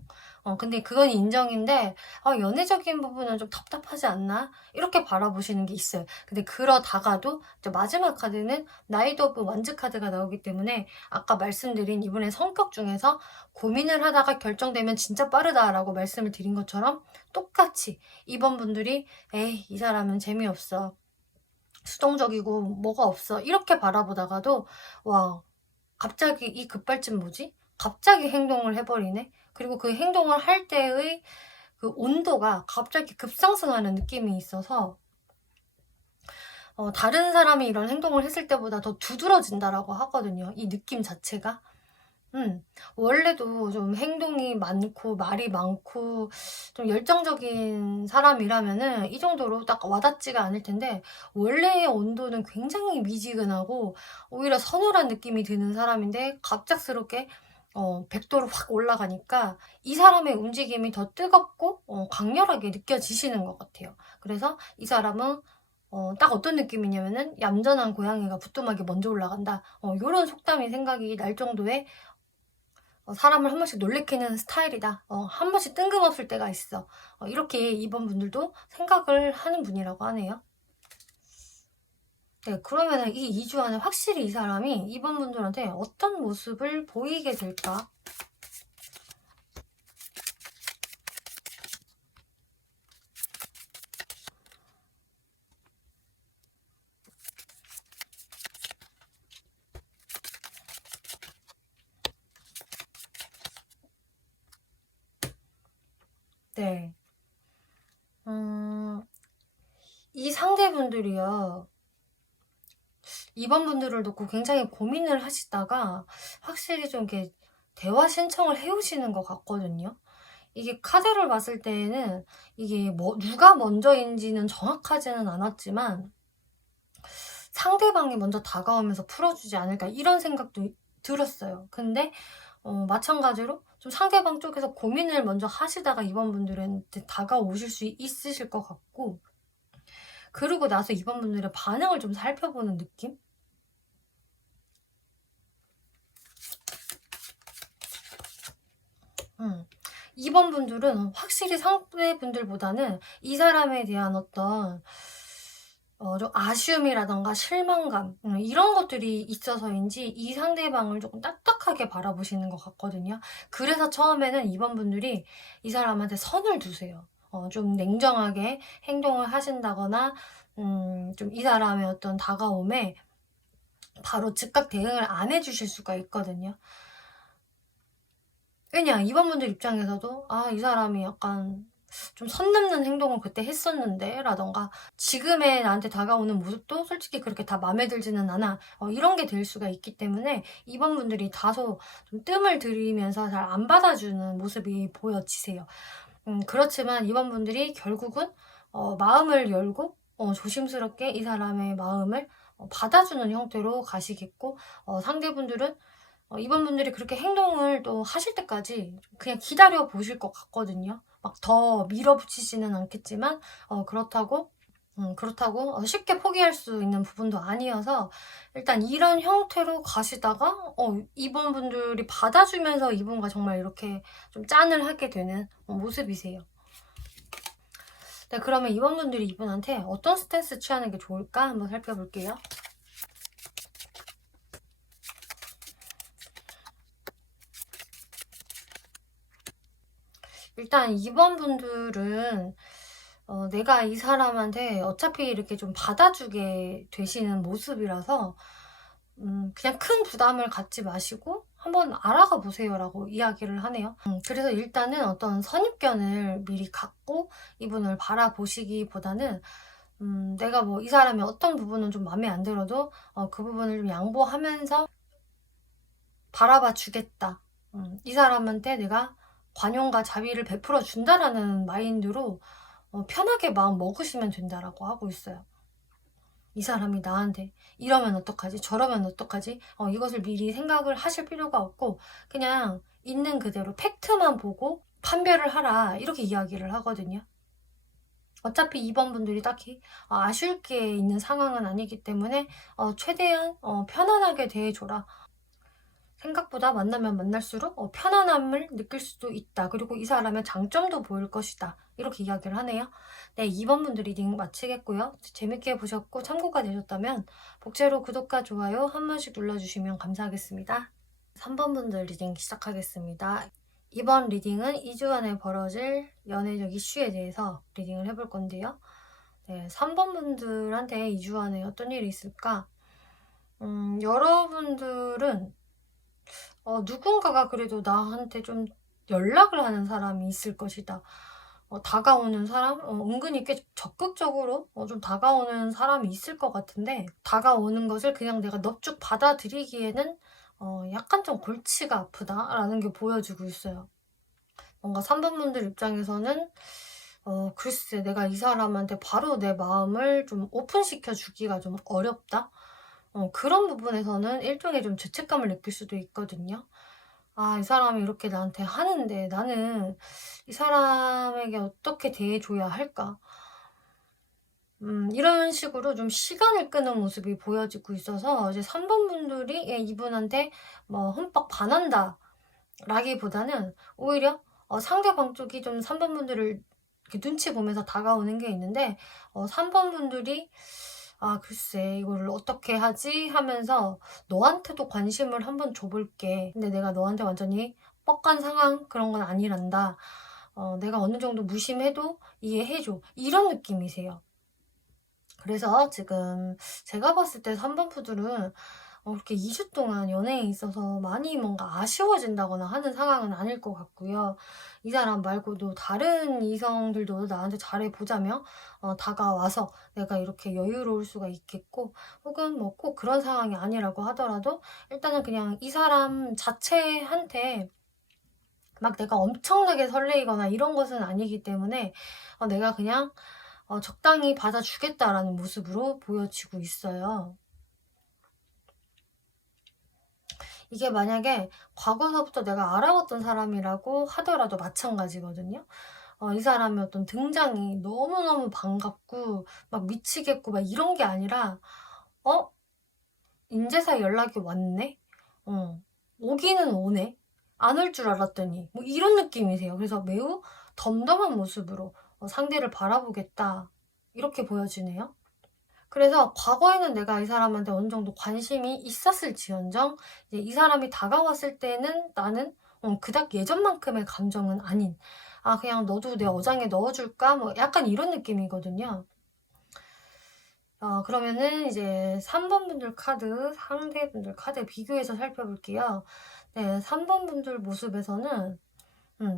근데 그건 인정인데, 연애적인 부분은 좀 답답하지 않나? 이렇게 바라보시는 게 있어요. 근데 그러다가도 이제 마지막 카드는 나이드 오브 완즈 카드가 나오기 때문에 아까 말씀드린 이분의 성격 중에서 고민을 하다가 결정되면 진짜 빠르다라고 말씀을 드린 것처럼 똑같이 이번 분들이 에이, 이 사람은 재미없어, 수동적이고 뭐가 없어, 이렇게 바라보다가도 와, 갑자기 이 급발진 뭐지? 갑자기 행동을 해버리네? 그리고 그 행동을 할 때의 그 온도가 갑자기 급상승하는 느낌이 있어서 다른 사람이 이런 행동을 했을 때보다 더 두드러진다라고 하거든요. 이 느낌 자체가. 원래도 좀 행동이 많고 말이 많고 좀 열정적인 사람이라면은 이 정도로 딱 와닿지가 않을 텐데, 원래의 온도는 굉장히 미지근하고 오히려 서늘한 느낌이 드는 사람인데 갑작스럽게 100도로 확 올라가니까 이 사람의 움직임이 더 뜨겁고 강렬하게 느껴지시는 것 같아요. 그래서 이 사람은 딱 어떤 느낌이냐면은 얌전한 고양이가 부뚜막에 먼저 올라간다, 요런 속담이 생각이 날 정도의 사람을 한 번씩 놀래키는 스타일이다, 한 번씩 뜬금없을 때가 있어, 이렇게 이번 분들도 생각을 하는 분이라고 하네요. 네, 그러면은 이 2주 안에 확실히 이 사람이 이번 분들한테 어떤 모습을 보이게 될까? 네. 이 상대분들이요, 이번 분들을 놓고 굉장히 고민을 하시다가 확실히 좀 이렇게 대화 신청을 해오시는 것 같거든요. 이게 카드를 봤을 때에는 이게 뭐 누가 먼저인지는 정확하지는 않았지만 상대방이 먼저 다가오면서 풀어주지 않을까, 이런 생각도 들었어요. 근데 마찬가지로 좀 상대방 쪽에서 고민을 먼저 하시다가 이번 분들한테 다가오실 수 있으실 것 같고, 그러고 나서 이번 분들의 반응을 좀 살펴보는 느낌? 이번 분들은 확실히 상대분들보다는 이 사람에 대한 어떤 좀 아쉬움이라던가 실망감, 이런 것들이 있어서인지 이 상대방을 조금 딱딱하게 바라보시는 것 같거든요. 그래서 처음에는 이번 분들이 이 사람한테 선을 두세요. 좀 냉정하게 행동을 하신다거나, 좀 이 사람의 어떤 다가옴에 바로 즉각 대응을 안 해주실 수가 있거든요. 왜냐, 이번 분들 입장에서도 이 사람이 약간 좀 선 넘는 행동을 그때 했었는데 라던가, 지금의 나한테 다가오는 모습도 솔직히 그렇게 다 마음에 들지는 않아, 이런 게 될 수가 있기 때문에 이번 분들이 다소 좀 뜸을 들이면서 잘 안 받아주는 모습이 보여지세요. 그렇지만 이번 분들이 결국은 마음을 열고 조심스럽게 이 사람의 마음을 받아주는 형태로 가시겠고, 상대분들은 이번 분들이 그렇게 행동을 또 하실 때까지 그냥 기다려 보실 것 같거든요. 막 더 밀어붙이지는 않겠지만, 그렇다고 쉽게 포기할 수 있는 부분도 아니어서 일단 이런 형태로 가시다가 이번 분들이 받아주면서 이분과 정말 이렇게 좀 짠을 하게 되는 모습이세요. 네, 그러면 이번 분들이 이분한테 어떤 스탠스 취하는 게 좋을까 한번 살펴볼게요. 일단 이번 분들은 내가 이 사람한테 어차피 이렇게 좀 받아주게 되시는 모습이라서 그냥 큰 부담을 갖지 마시고 한번 알아가 보세요라고 이야기를 하네요. 그래서 일단은 어떤 선입견을 미리 갖고 이분을 바라보시기보다는 내가 뭐 이 사람의 어떤 부분은 좀 마음에 안 들어도 그 부분을 좀 양보하면서 바라봐 주겠다. 이 사람한테 내가 관용과 자비를 베풀어 준다라는 마인드로 편하게 마음 먹으시면 된다라고 하고 있어요. 이 사람이 나한테 이러면 어떡하지? 저러면 어떡하지? 이것을 미리 생각을 하실 필요가 없고 그냥 있는 그대로 팩트만 보고 판별을 하라 이렇게 이야기를 하거든요. 어차피 2번 분들이 딱히 아쉬울 게 있는 상황은 아니기 때문에 최대한 편안하게 대해줘라. 생각보다 만나면 만날수록 편안함을 느낄 수도 있다. 그리고 이 사람의 장점도 보일 것이다. 이렇게 이야기를 하네요. 네, 2번 분들 리딩 마치겠고요. 재밌게 보셨고 참고가 되셨다면 복제로 구독과 좋아요 한 번씩 눌러주시면 감사하겠습니다. 3번 분들 리딩 시작하겠습니다. 이번 리딩은 2주 안에 벌어질 연애적 이슈에 대해서 리딩을 해볼 건데요. 네, 3번 분들한테 2주 안에 어떤 일이 있을까? 여러분들은 누군가가 그래도 나한테 좀 연락을 하는 사람이 있을 것이다. 다가오는 사람? 은근히 꽤 적극적으로 좀 다가오는 사람이 있을 것 같은데 다가오는 것을 그냥 내가 넙죽 받아들이기에는 약간 좀 골치가 아프다라는 게 보여지고 있어요. 뭔가 3번 분들 입장에서는 글쎄 내가 이 사람한테 바로 내 마음을 좀 오픈시켜 주기가 좀 어렵다? 그런 부분에서는 일종의 좀 죄책감을 느낄 수도 있거든요. 아, 이 사람이 이렇게 나한테 하는데 나는 이 사람에게 어떻게 대해줘야 할까? 이런 식으로 좀 시간을 끄는 모습이 보여지고 있어서 이제 3번 분들이 이분한테 뭐 흠뻑 반한다 라기보다는 오히려 상대방 쪽이 좀 3번 분들을 이렇게 눈치 보면서 다가오는 게 있는데 3번 분들이 아 글쎄 이거를 어떻게 하지 하면서 너한테도 관심을 한번 줘볼게. 근데 내가 너한테 완전히 뻑간 상황 그런 건 아니란다. 내가 어느 정도 무심해도 이해해줘. 이런 느낌이세요. 그래서 지금 제가 봤을 때 3번 푸들은 그렇게 2주 동안 연애에 있어서 많이 뭔가 아쉬워진다거나 하는 상황은 아닐 것 같고요. 이 사람 말고도 다른 이성들도 나한테 잘해보자며 다가와서 내가 이렇게 여유로울 수가 있겠고 혹은 뭐 꼭 그런 상황이 아니라고 하더라도 일단은 그냥 이 사람 자체한테 막 내가 엄청나게 설레이거나 이런 것은 아니기 때문에 내가 그냥 적당히 받아주겠다라는 모습으로 보여지고 있어요. 이게 만약에 과거서부터 내가 알아왔던 사람이라고 하더라도 마찬가지거든요. 이 사람의 어떤 등장이 너무너무 반갑고 막 미치겠고 막 이런 게 아니라 어? 인제서 연락이 왔네? 오기는 오네? 안 올 줄 알았더니 뭐 이런 느낌이세요. 그래서 매우 덤덤한 모습으로 상대를 바라보겠다 이렇게 보여지네요. 그래서 과거에는 내가 이 사람한테 어느 정도 관심이 있었을지언정 이제 이 사람이 다가왔을 때는 나는 그닥 예전만큼의 감정은 아닌 아 그냥 너도 내 어장에 넣어줄까? 뭐 약간 이런 느낌이거든요. 그러면은 이제 3번 분들 카드, 상대분들 카드 비교해서 살펴볼게요. 네, 3번 분들 모습에서는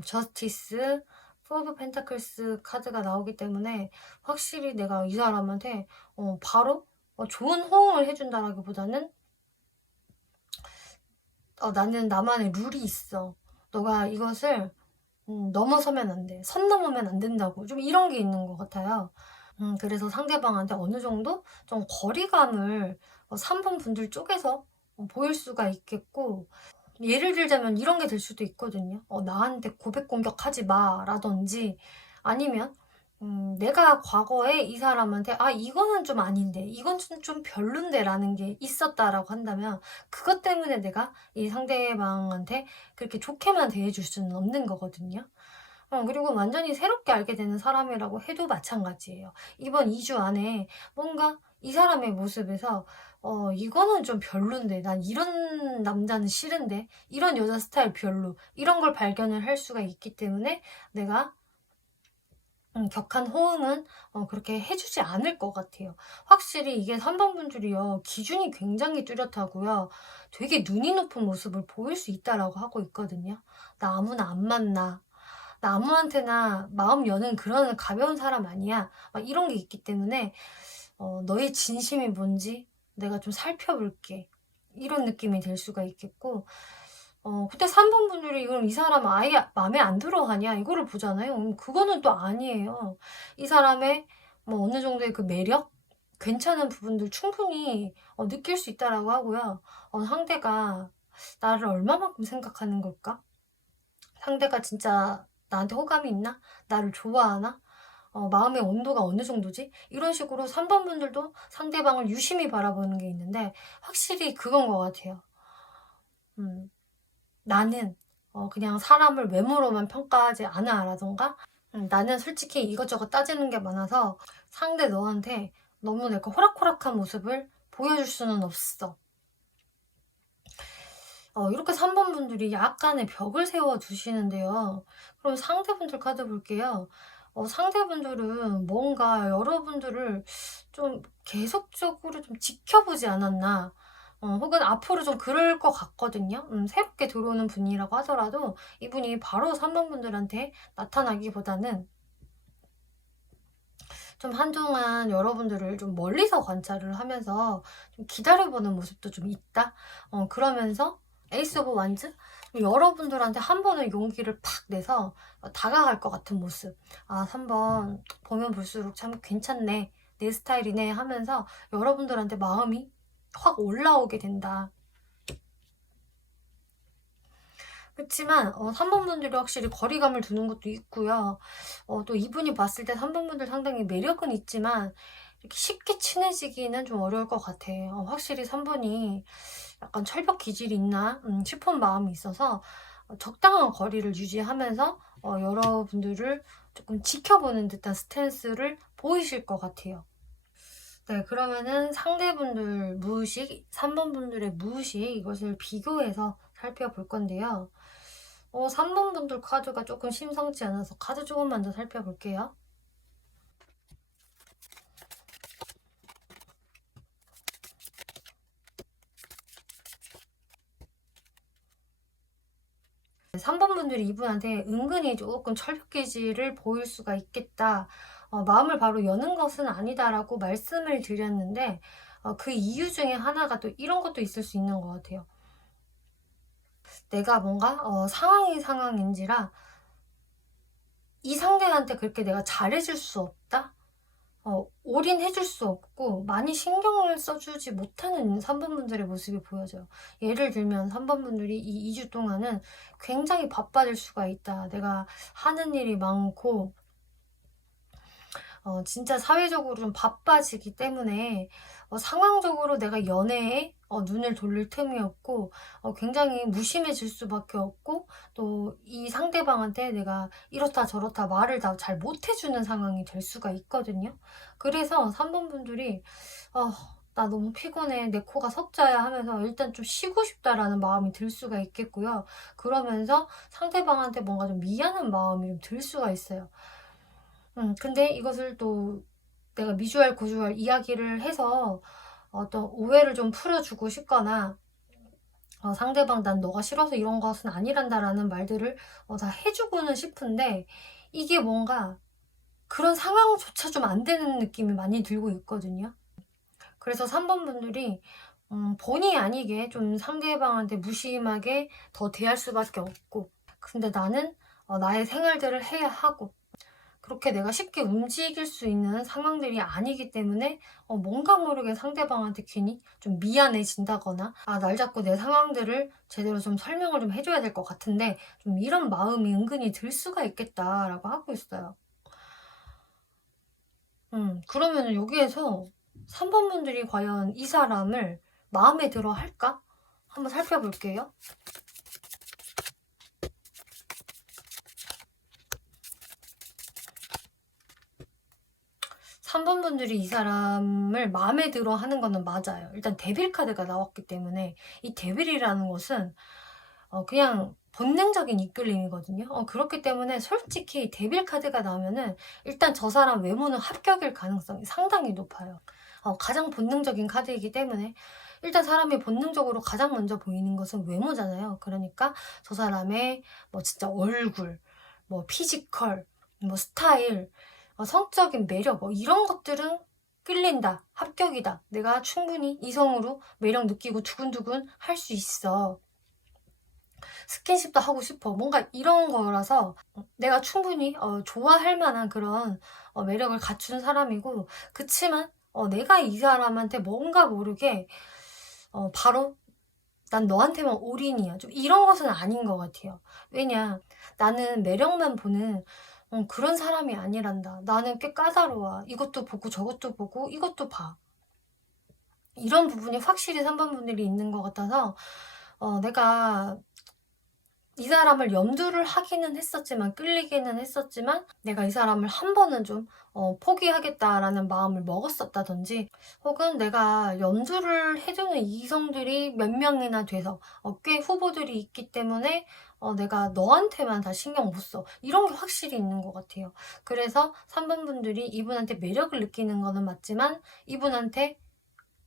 저스티스, 포브 펜타클스 카드가 나오기 때문에 확실히 내가 이 사람한테 바로 좋은 호응을 해준다라기보다는 나는 나만의 룰이 있어. 너가 이것을 넘어서면 안 돼. 선 넘으면 안 된다고. 좀 이런 게 있는 것 같아요. 그래서 상대방한테 어느 정도 좀 거리감을 3번 분들 쪽에서 보일 수가 있겠고 예를 들자면 이런 게 될 수도 있거든요. 나한테 고백 공격하지 마 라든지 아니면 내가 과거에 이 사람한테 아 이거는 좀 아닌데 이건 좀 별론데 라는 게 있었다라고 한다면 그것 때문에 내가 이 상대방한테 그렇게 좋게만 대해줄 수는 없는 거거든요. 그리고 완전히 새롭게 알게 되는 사람이라고 해도 마찬가지예요. 이번 2주 안에 뭔가 이 사람의 모습에서 이거는 좀 별론데 난 이런 남자는 싫은데 이런 여자 스타일 별로 이런 걸 발견을 할 수가 있기 때문에 내가 격한 호응은 그렇게 해주지 않을 것 같아요. 확실히 이게 3번 분들이요. 기준이 굉장히 뚜렷하고요. 되게 눈이 높은 모습을 보일 수 있다라고 하고 있거든요. 나 아무나 안 만나. 나 아무한테나 마음 여는 그런 가벼운 사람 아니야. 막 이런 게 있기 때문에 너의 진심이 뭔지 내가 좀 살펴볼게. 이런 느낌이 될 수가 있겠고, 근데 3번 분들이 이건 이 사람 아예 마음에 안 들어하냐 이거를 보잖아요. 그거는 또 아니에요. 이 사람의 뭐 어느 정도의 그 매력, 괜찮은 부분들 충분히 느낄 수 있다라고 하고요. 상대가 나를 얼마만큼 생각하는 걸까? 상대가 진짜 나한테 호감이 있나? 나를 좋아하나? 마음의 온도가 어느 정도지? 이런 식으로 3번 분들도 상대방을 유심히 바라보는 게 있는데, 확실히 그건 것 같아요. 나는 그냥 사람을 외모로만 평가하지 않아 라던가, 나는 솔직히 이것저것 따지는 게 많아서 상대 너한테 너무 내가 호락호락한 모습을 보여줄 수는 없어. 이렇게 3번 분들이 약간의 벽을 세워 두시는데요. 그럼 상대분들 카드 볼게요. 상대분들은 뭔가 여러분들을 좀 계속적으로 좀 지켜보지 않았나. 혹은 앞으로 좀 그럴 것 같거든요. 새롭게 들어오는 분이라고 하더라도 이분이 바로 3번 분들한테 나타나기보다는 좀 한동안 여러분들을 좀 멀리서 관찰을 하면서 좀 기다려보는 모습도 좀 있다. 그러면서 에이스 오브 완즈? 여러분들한테 한 번은 용기를 팍 내서 다가갈 것 같은 모습. 아, 3번 보면 볼수록 참 괜찮네. 내 스타일이네 하면서 여러분들한테 마음이 확 올라오게 된다. 그렇지만 3번 분들이 확실히 거리감을 두는 것도 있고요. 또 이분이 봤을 때 3번 분들 상당히 매력은 있지만 이렇게 쉽게 친해지기는 좀 어려울 것 같아. 확실히 3번이 약간 철벽 기질이 있나 싶은 마음이 있어서 적당한 거리를 유지하면서 여러분들을 조금 지켜보는 듯한 스탠스를 보이실 것 같아요. 네, 그러면은 상대분들 무의식, 3번 분들의 무의식 이것을 비교해서 살펴볼 건데요. 3번 분들 카드가 조금 심상치 않아서 카드 조금만 더 살펴볼게요. 네, 3번 분들이 이분한테 은근히 조금 철벽기질을 보일 수가 있겠다. 마음을 바로 여는 것은 아니다라고 말씀을 드렸는데, 그 이유 중에 하나가 또 이런 것도 있을 수 있는 것 같아요. 내가 뭔가 상황이 상황인지라 이 상대한테 그렇게 내가 잘해줄 수 없다? 올인해줄 수 없고 많이 신경을 써주지 못하는 3번 분들의 모습이 보여져요. 예를 들면 3번 분들이 이 2주 동안은 굉장히 바빠질 수가 있다. 내가 하는 일이 많고 진짜 사회적으로 좀 바빠지기 때문에 상황적으로 내가 연애에 눈을 돌릴 틈이 없고 굉장히 무심해질 수밖에 없고 또 이 상대방한테 내가 이렇다 저렇다 말을 다 잘 못해주는 상황이 될 수가 있거든요. 그래서 3번 분들이 나 너무 피곤해. 내 코가 석자야 하면서 일단 좀 쉬고 싶다라는 마음이 들 수가 있겠고요. 그러면서 상대방한테 뭔가 좀 미안한 마음이 좀 들 수가 있어요. 근데 이것을 또 내가 미주알 고주알 이야기를 해서 어떤 오해를 좀 풀어주고 싶거나 상대방 난 너가 싫어서 이런 것은 아니란다라는 말들을 다 해주고는 싶은데 이게 뭔가 그런 상황조차 좀 안 되는 느낌이 많이 들고 있거든요. 그래서 3번 분들이 본의 아니게 좀 상대방한테 무심하게 더 대할 수밖에 없고, 근데 나는 나의 생활들을 해야 하고 그렇게 내가 쉽게 움직일 수 있는 상황들이 아니기 때문에 뭔가 모르게 상대방한테 괜히 좀 미안해진다거나 날 잡고 내 상황들을 제대로 좀 설명을 좀 해줘야 될 것 같은데 좀 이런 마음이 은근히 들 수가 있겠다라고 하고 있어요. 그러면 여기에서 3번 분들이 과연 이 사람을 마음에 들어 할까? 한번 살펴볼게요. 3번 분들이 이 사람을 마음에 들어 하는 거는 맞아요. 일단 데빌 카드가 나왔기 때문에 이 데빌이라는 것은 그냥 본능적인 이끌림이거든요. 그렇기 때문에 솔직히 데빌 카드가 나오면은 일단 저 사람 외모는 합격일 가능성이 상당히 높아요. 가장 본능적인 카드이기 때문에 일단 사람이 본능적으로 가장 먼저 보이는 것은 외모잖아요. 그러니까 저 사람의 뭐 진짜 얼굴, 뭐 피지컬, 뭐 스타일, 성적인 매력 뭐 이런 것들은 끌린다, 합격이다. 내가 충분히 이성으로 매력 느끼고 두근두근 할 수 있어. 스킨십도 하고 싶어. 뭔가 이런 거라서 내가 충분히 좋아할 만한 그런 매력을 갖춘 사람이고, 그치만 내가 이 사람한테 뭔가 모르게 바로 난 너한테만 올인이야. 좀 이런 것은 아닌 것 같아요. 왜냐, 나는 매력만 보는 그런 사람이 아니란다. 나는 꽤 까다로워. 이것도 보고 저것도 보고 이것도 봐. 이런 부분이 확실히 3번 분들이 있는 것 같아서 내가 이 사람을 염두를 하기는 했었지만, 끌리기는 했었지만, 내가 이 사람을 한 번은 좀 포기하겠다라는 마음을 먹었었다든지, 혹은 내가 염두를 해주는 이성들이 몇 명이나 돼서 꽤 후보들이 있기 때문에 내가 너한테만 다 신경 못 써. 이런 게 확실히 있는 것 같아요. 그래서 3번 분들이 이분한테 매력을 느끼는 거는 맞지만, 이분한테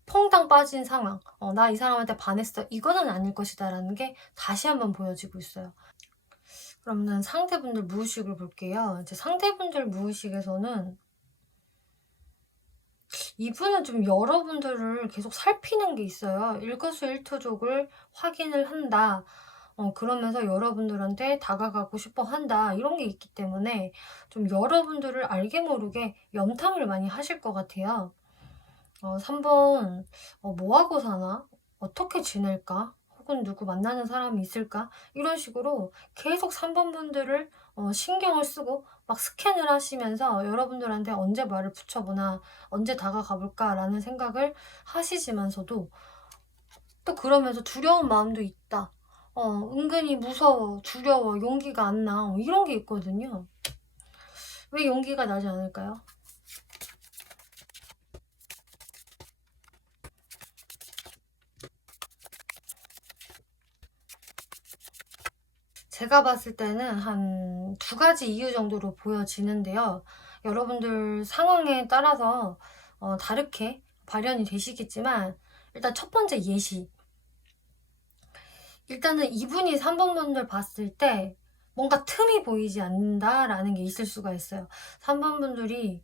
퐁당 빠진 상황, 나 이 사람한테 반했어, 이거는 아닐 것이다 라는 게 다시 한번 보여지고 있어요. 그러면 상대분들 무의식을 볼게요. 이제 상대분들 무의식에서는 이분은 좀 여러분들을 계속 살피는 게 있어요. 일거수일투족을 확인을 한다. 그러면서 여러분들한테 다가가고 싶어 한다. 이런 게 있기 때문에 좀 여러분들을 알게 모르게 염탐을 많이 하실 것 같아요. 3번, 뭐하고 사나? 어떻게 지낼까? 혹은 누구 만나는 사람이 있을까? 이런 식으로 계속 3번 분들을 신경을 쓰고 막 스캔을 하시면서 여러분들한테 언제 말을 붙여보나, 언제 다가가 볼까라는 생각을 하시지만서도 또 그러면서 두려운 마음도 있다. 은근히 무서워, 두려워, 용기가 안 나. 이런 게 있거든요. 왜 용기가 나지 않을까요? 제가 봤을 때는 한 두 가지 이유 정도로 보여지는데요. 여러분들 상황에 따라서 다르게 발현이 되시겠지만, 일단 첫 번째 예시. 일단은 이분이 3번 분들 봤을 때 뭔가 틈이 보이지 않는다라는 게 있을 수가 있어요. 3번 분들이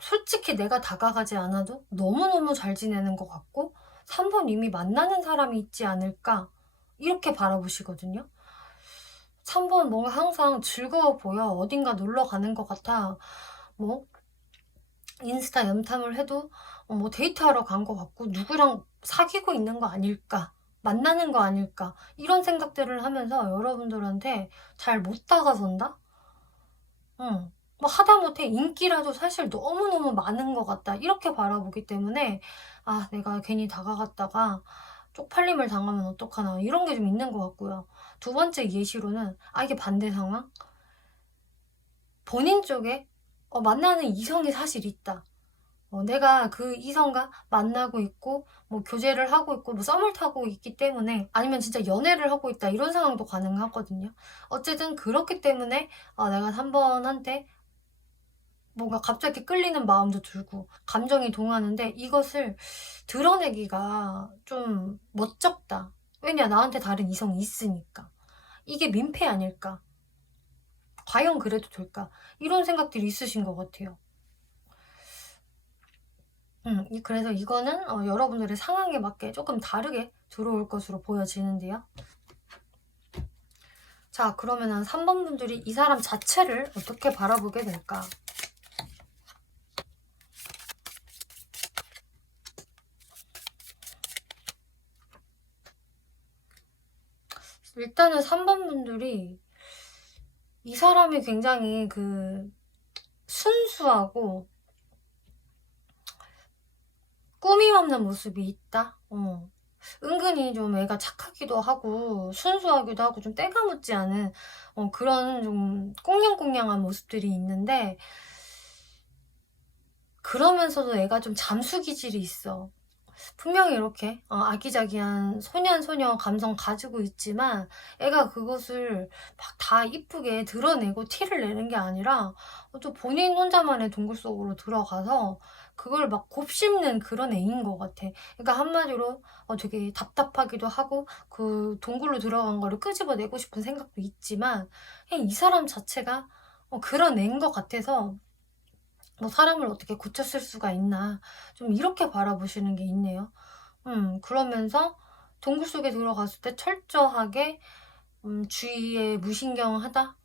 솔직히 내가 다가가지 않아도 너무너무 잘 지내는 것 같고, 3번 이미 만나는 사람이 있지 않을까, 이렇게 바라보시거든요. 3번 뭔가 항상 즐거워 보여. 어딘가 놀러 가는 것 같아. 뭐 인스타 염탐을 해도 뭐 데이트하러 간 것 같고, 누구랑 사귀고 있는 거 아닐까, 만나는 거 아닐까, 이런 생각들을 하면서 여러분들한테 잘 못 다가선다? 응. 뭐 하다못해 인기라도 사실 너무너무 많은 것 같다, 이렇게 바라보기 때문에 내가 괜히 다가갔다가 쪽팔림을 당하면 어떡하나, 이런 게 좀 있는 것 같고요. 두 번째 예시로는 이게 반대 상황? 본인 쪽에 만나는 이성이 사실 있다. 내가 그 이성과 만나고 있고 뭐 교제를 하고 있고 뭐 썸을 타고 있기 때문에, 아니면 진짜 연애를 하고 있다, 이런 상황도 가능하거든요. 어쨌든 그렇기 때문에 내가 3번한테 뭔가 갑자기 끌리는 마음도 들고 감정이 동하는데, 이것을 드러내기가 좀 멋쩍다. 왜냐, 나한테 다른 이성이 있으니까. 이게 민폐 아닐까? 과연 그래도 될까? 이런 생각들이 있으신 것 같아요. 그래서 이거는 여러분들의 상황에 맞게 조금 다르게 들어올 것으로 보여지는데요. 자, 그러면은 3번 분들이 이 사람 자체를 어떻게 바라보게 될까? 일단은 3번 분들이 이 사람이 굉장히 순수하고 꾸밈 없는 모습이 있다? 은근히 좀 애가 착하기도 하고 순수하기도 하고 좀 때가 묻지 않은 그런 좀 꽁냥꽁냥한 모습들이 있는데, 그러면서도 애가 좀 잠수 기질이 있어. 분명히 이렇게 아기자기한 소년 소녀 감성 가지고 있지만, 애가 그것을 막 다 이쁘게 드러내고 티를 내는 게 아니라 또 본인 혼자만의 동굴 속으로 들어가서 그걸 막 곱씹는 그런 애인 것 같아. 그러니까 한마디로 되게 답답하기도 하고 그 동굴로 들어간 거를 끄집어내고 싶은 생각도 있지만 그냥 이 사람 자체가 그런 애인 것 같아서 뭐 사람을 어떻게 고쳤을 수가 있나 좀 이렇게 바라보시는 게 있네요. 그러면서 동굴 속에 들어갔을 때 철저하게 주위에 무신경하다,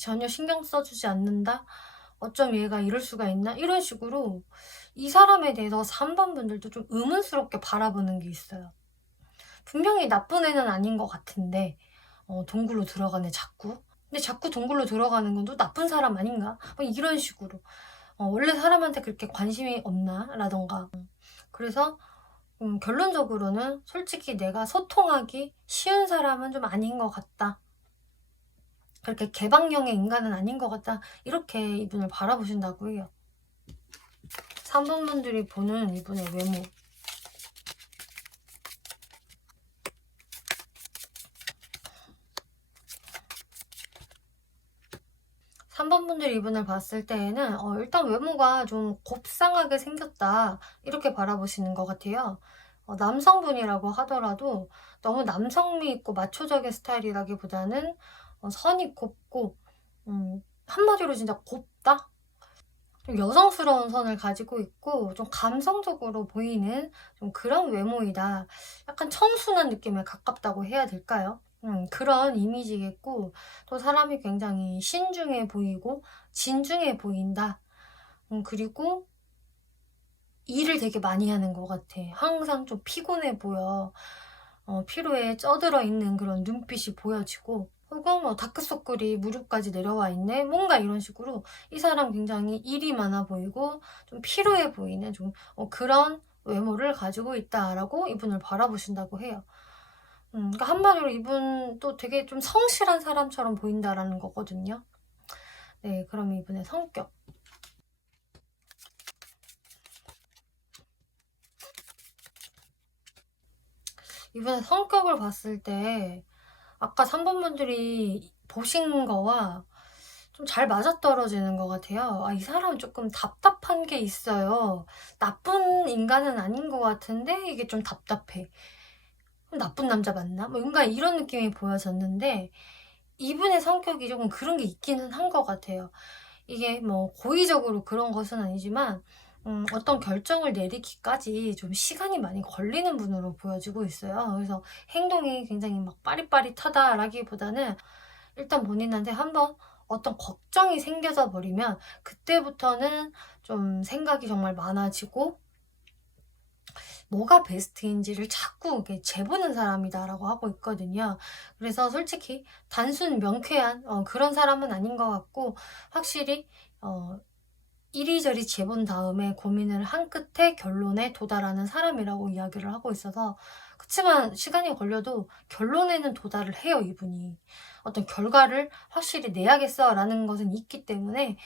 전혀 신경 써주지 않는다, 어쩜 얘가 이럴 수가 있나 이런 식으로 이 사람에 대해서 3번 분들도 좀 의문스럽게 바라보는 게 있어요. 분명히 나쁜 애는 아닌 것 같은데 동굴로 들어가네 자꾸. 근데 자꾸 동굴로 들어가는 건 또 나쁜 사람 아닌가? 뭐 이런 식으로 원래 사람한테 그렇게 관심이 없나? 라던가. 그래서 결론적으로는 솔직히 내가 소통하기 쉬운 사람은 좀 아닌 것 같다. 그렇게 개방형의 인간은 아닌 것 같다. 이렇게 이분을 바라보신다고 해요. 3번 분들이 보는 이분의 외모. 3번 분들이 이분을 봤을 때에는 일단 외모가 좀 곱상하게 생겼다. 이렇게 바라보시는 것 같아요. 남성분이라고 하더라도 너무 남성미 있고 마초적인 스타일이라기보다는 선이 곱고 한마디로 진짜 곱다? 좀 여성스러운 선을 가지고 있고 좀 감성적으로 보이는 좀 그런 외모이다. 약간 청순한 느낌에 가깝다고 해야 될까요? 그런 이미지겠고 또 사람이 굉장히 신중해 보이고 진중해 보인다. 그리고 일을 되게 많이 하는 것 같아. 항상 좀 피곤해 보여. 피로에 쪄들어 있는 그런 눈빛이 보여지고 혹은 다크서클이 무릎까지 내려와 있네 뭔가 이런 식으로 이 사람 굉장히 일이 많아 보이고 좀 피로해 보이는 좀 그런 외모를 가지고 있다라고 이분을 바라보신다고 해요. 그러니까 한마디로 이분도 되게 좀 성실한 사람처럼 보인다라는 거거든요. 네, 그럼 이분의 성격. 이분의 성격을 봤을 때 아까 3번 분들이 보신 거와 좀 잘 맞아떨어지는 것 같아요. 이 사람은 조금 답답한 게 있어요. 나쁜 인간은 아닌 것 같은데 이게 좀 답답해. 나쁜 남자 맞나? 뭐 뭔가 이런 느낌이 보여졌는데 이분의 성격이 조금 그런 게 있기는 한 것 같아요. 이게 뭐 고의적으로 그런 것은 아니지만 어떤 결정을 내리기까지 좀 시간이 많이 걸리는 분으로 보여지고 있어요. 그래서 행동이 굉장히 막 빠릿빠릿하다라기보다는 일단 본인한테 한번 어떤 걱정이 생겨져 버리면 그때부터는 좀 생각이 정말 많아지고 뭐가 베스트인지를 자꾸 이렇게 재보는 사람이다라고 하고 있거든요. 그래서 솔직히 단순 명쾌한 그런 사람은 아닌 것 같고 확실히 이리저리 재본 다음에 고민을 한 끝에 결론에 도달하는 사람이라고 이야기를 하고 있어서 그치만 시간이 걸려도 결론에는 도달을 해요, 이분이. 어떤 결과를 확실히 내야겠어 라는 것은 있기 때문에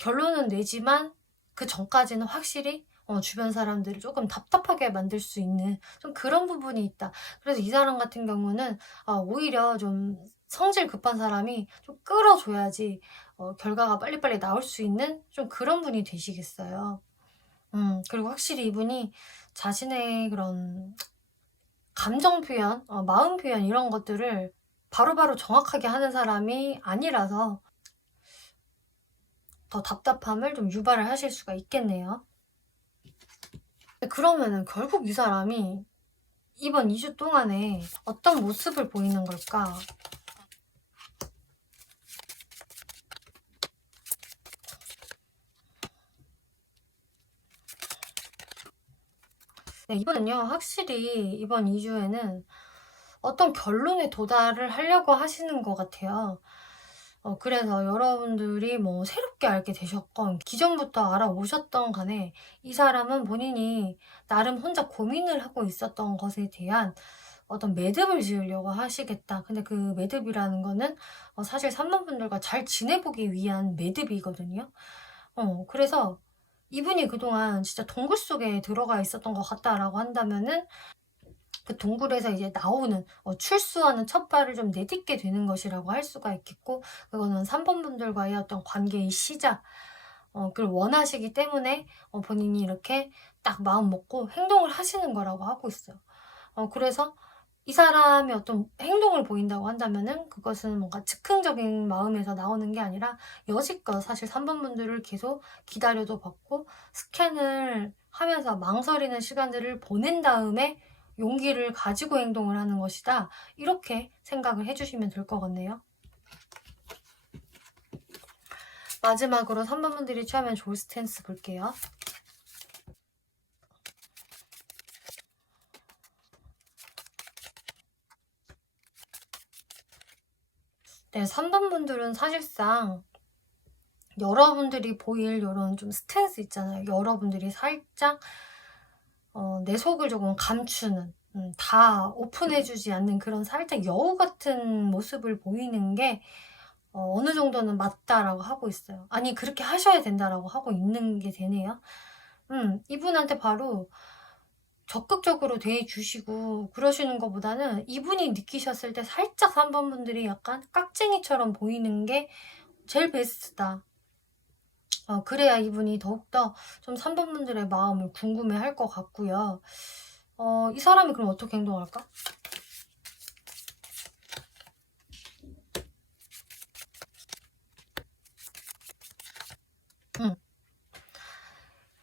결론은 내지만 그 전까지는 확실히 주변 사람들을 조금 답답하게 만들 수 있는 좀 그런 부분이 있다. 그래서 이 사람 같은 경우는 오히려 좀 성질 급한 사람이 좀 끌어줘야지 결과가 빨리빨리 나올 수 있는 좀 그런 분이 되시겠어요. 그리고 확실히 이분이 자신의 그런 감정 표현, 마음 표현 이런 것들을 바로바로 정확하게 하는 사람이 아니라서 더 답답함을 좀 유발을 하실 수가 있겠네요. 그러면은 결국 이 사람이 이번 2주 동안에 어떤 모습을 보이는 걸까? 네, 이번은요, 확실히 이번 2주에는 어떤 결론에 도달을 하려고 하시는 것 같아요. 그래서 여러분들이 뭐 새롭게 알게 되셨건 기존부터 알아오셨던 간에 이 사람은 본인이 나름 혼자 고민을 하고 있었던 것에 대한 어떤 매듭을 지으려고 하시겠다. 근데 그 매듭이라는 거는 사실 3번 분들과 잘 지내보기 위한 매듭이거든요. 그래서 이분이 그동안 진짜 동굴 속에 들어가 있었던 것 같다라고 한다면은 그 동굴에서 이제 나오는 출소하는 첫 발을 좀 내딛게 되는 것이라고 할 수가 있겠고 그거는 3번 분들과의 어떤 관계의 시작 그걸 원하시기 때문에 본인이 이렇게 딱 마음 먹고 행동을 하시는 거라고 하고 있어요. 그래서 이 사람이 어떤 행동을 보인다고 한다면은 그것은 뭔가 즉흥적인 마음에서 나오는 게 아니라 여지껏 사실 3번 분들을 계속 기다려도 받고 스캔을 하면서 망설이는 시간들을 보낸 다음에 용기를 가지고 행동을 하는 것이다. 이렇게 생각을 해주시면 될 것 같네요. 마지막으로 3번 분들이 취하면 좋을 스탠스 볼게요. 네, 3번 분들은 사실상 여러분들이 보일 이런 좀 스탠스 있잖아요. 여러분들이 살짝 내 속을 조금 감추는, 다 오픈해주지 않는 그런 살짝 여우 같은 모습을 보이는 게 어느 정도는 맞다라고 하고 있어요. 아니, 그렇게 하셔야 된다라고 하고 있는 게 되네요. 이분한테 바로 적극적으로 대해주시고 그러시는 것보다는 이분이 느끼셨을 때 살짝 3번 분들이 약간 깍쟁이처럼 보이는 게 제일 베스트다. 그래야 이분이 더욱더 좀 3번 분들의 마음을 궁금해 할 것 같고요. 이 사람이 그럼 어떻게 행동할까?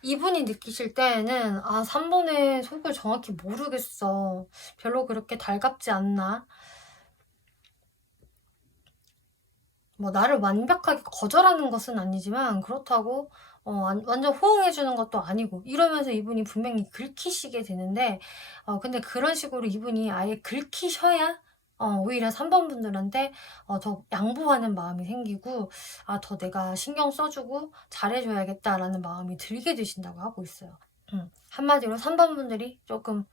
이분이 느끼실 때에는 3번의 속을 정확히 모르겠어. 별로 그렇게 달갑지 않나? 뭐 나를 완벽하게 거절하는 것은 아니지만 그렇다고 완전 호응해주는 것도 아니고 이러면서 이분이 분명히 긁히시게 되는데 근데 그런 식으로 이분이 아예 긁히셔야 오히려 3번 분들한테 더 양보하는 마음이 생기고 더 내가 신경 써주고 잘해줘야겠다라는 마음이 들게 되신다고 하고 있어요. 한마디로 3번 분들이 조금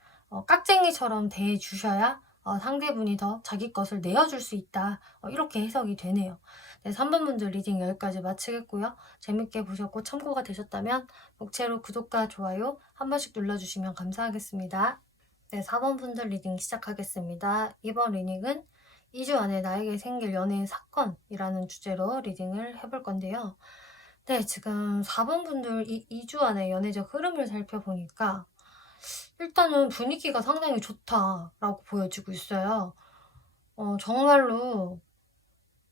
깍쟁이처럼 대해주셔야 상대분이 더 자기 것을 내어줄 수 있다. 이렇게 해석이 되네요. 네, 3번 분들 리딩 여기까지 마치겠고요. 재밌게 보셨고 참고가 되셨다면 목채로 구독과 좋아요 한 번씩 눌러주시면 감사하겠습니다. 네, 4번 분들 리딩 시작하겠습니다. 이번 리딩은 2주 안에 나에게 생길 연예인 사건이라는 주제로 리딩을 해볼 건데요. 네, 지금 4번 분들 2주 안에 연애적 흐름을 살펴보니까 일단은 분위기가 상당히 좋다라고 보여지고 있어요. 정말로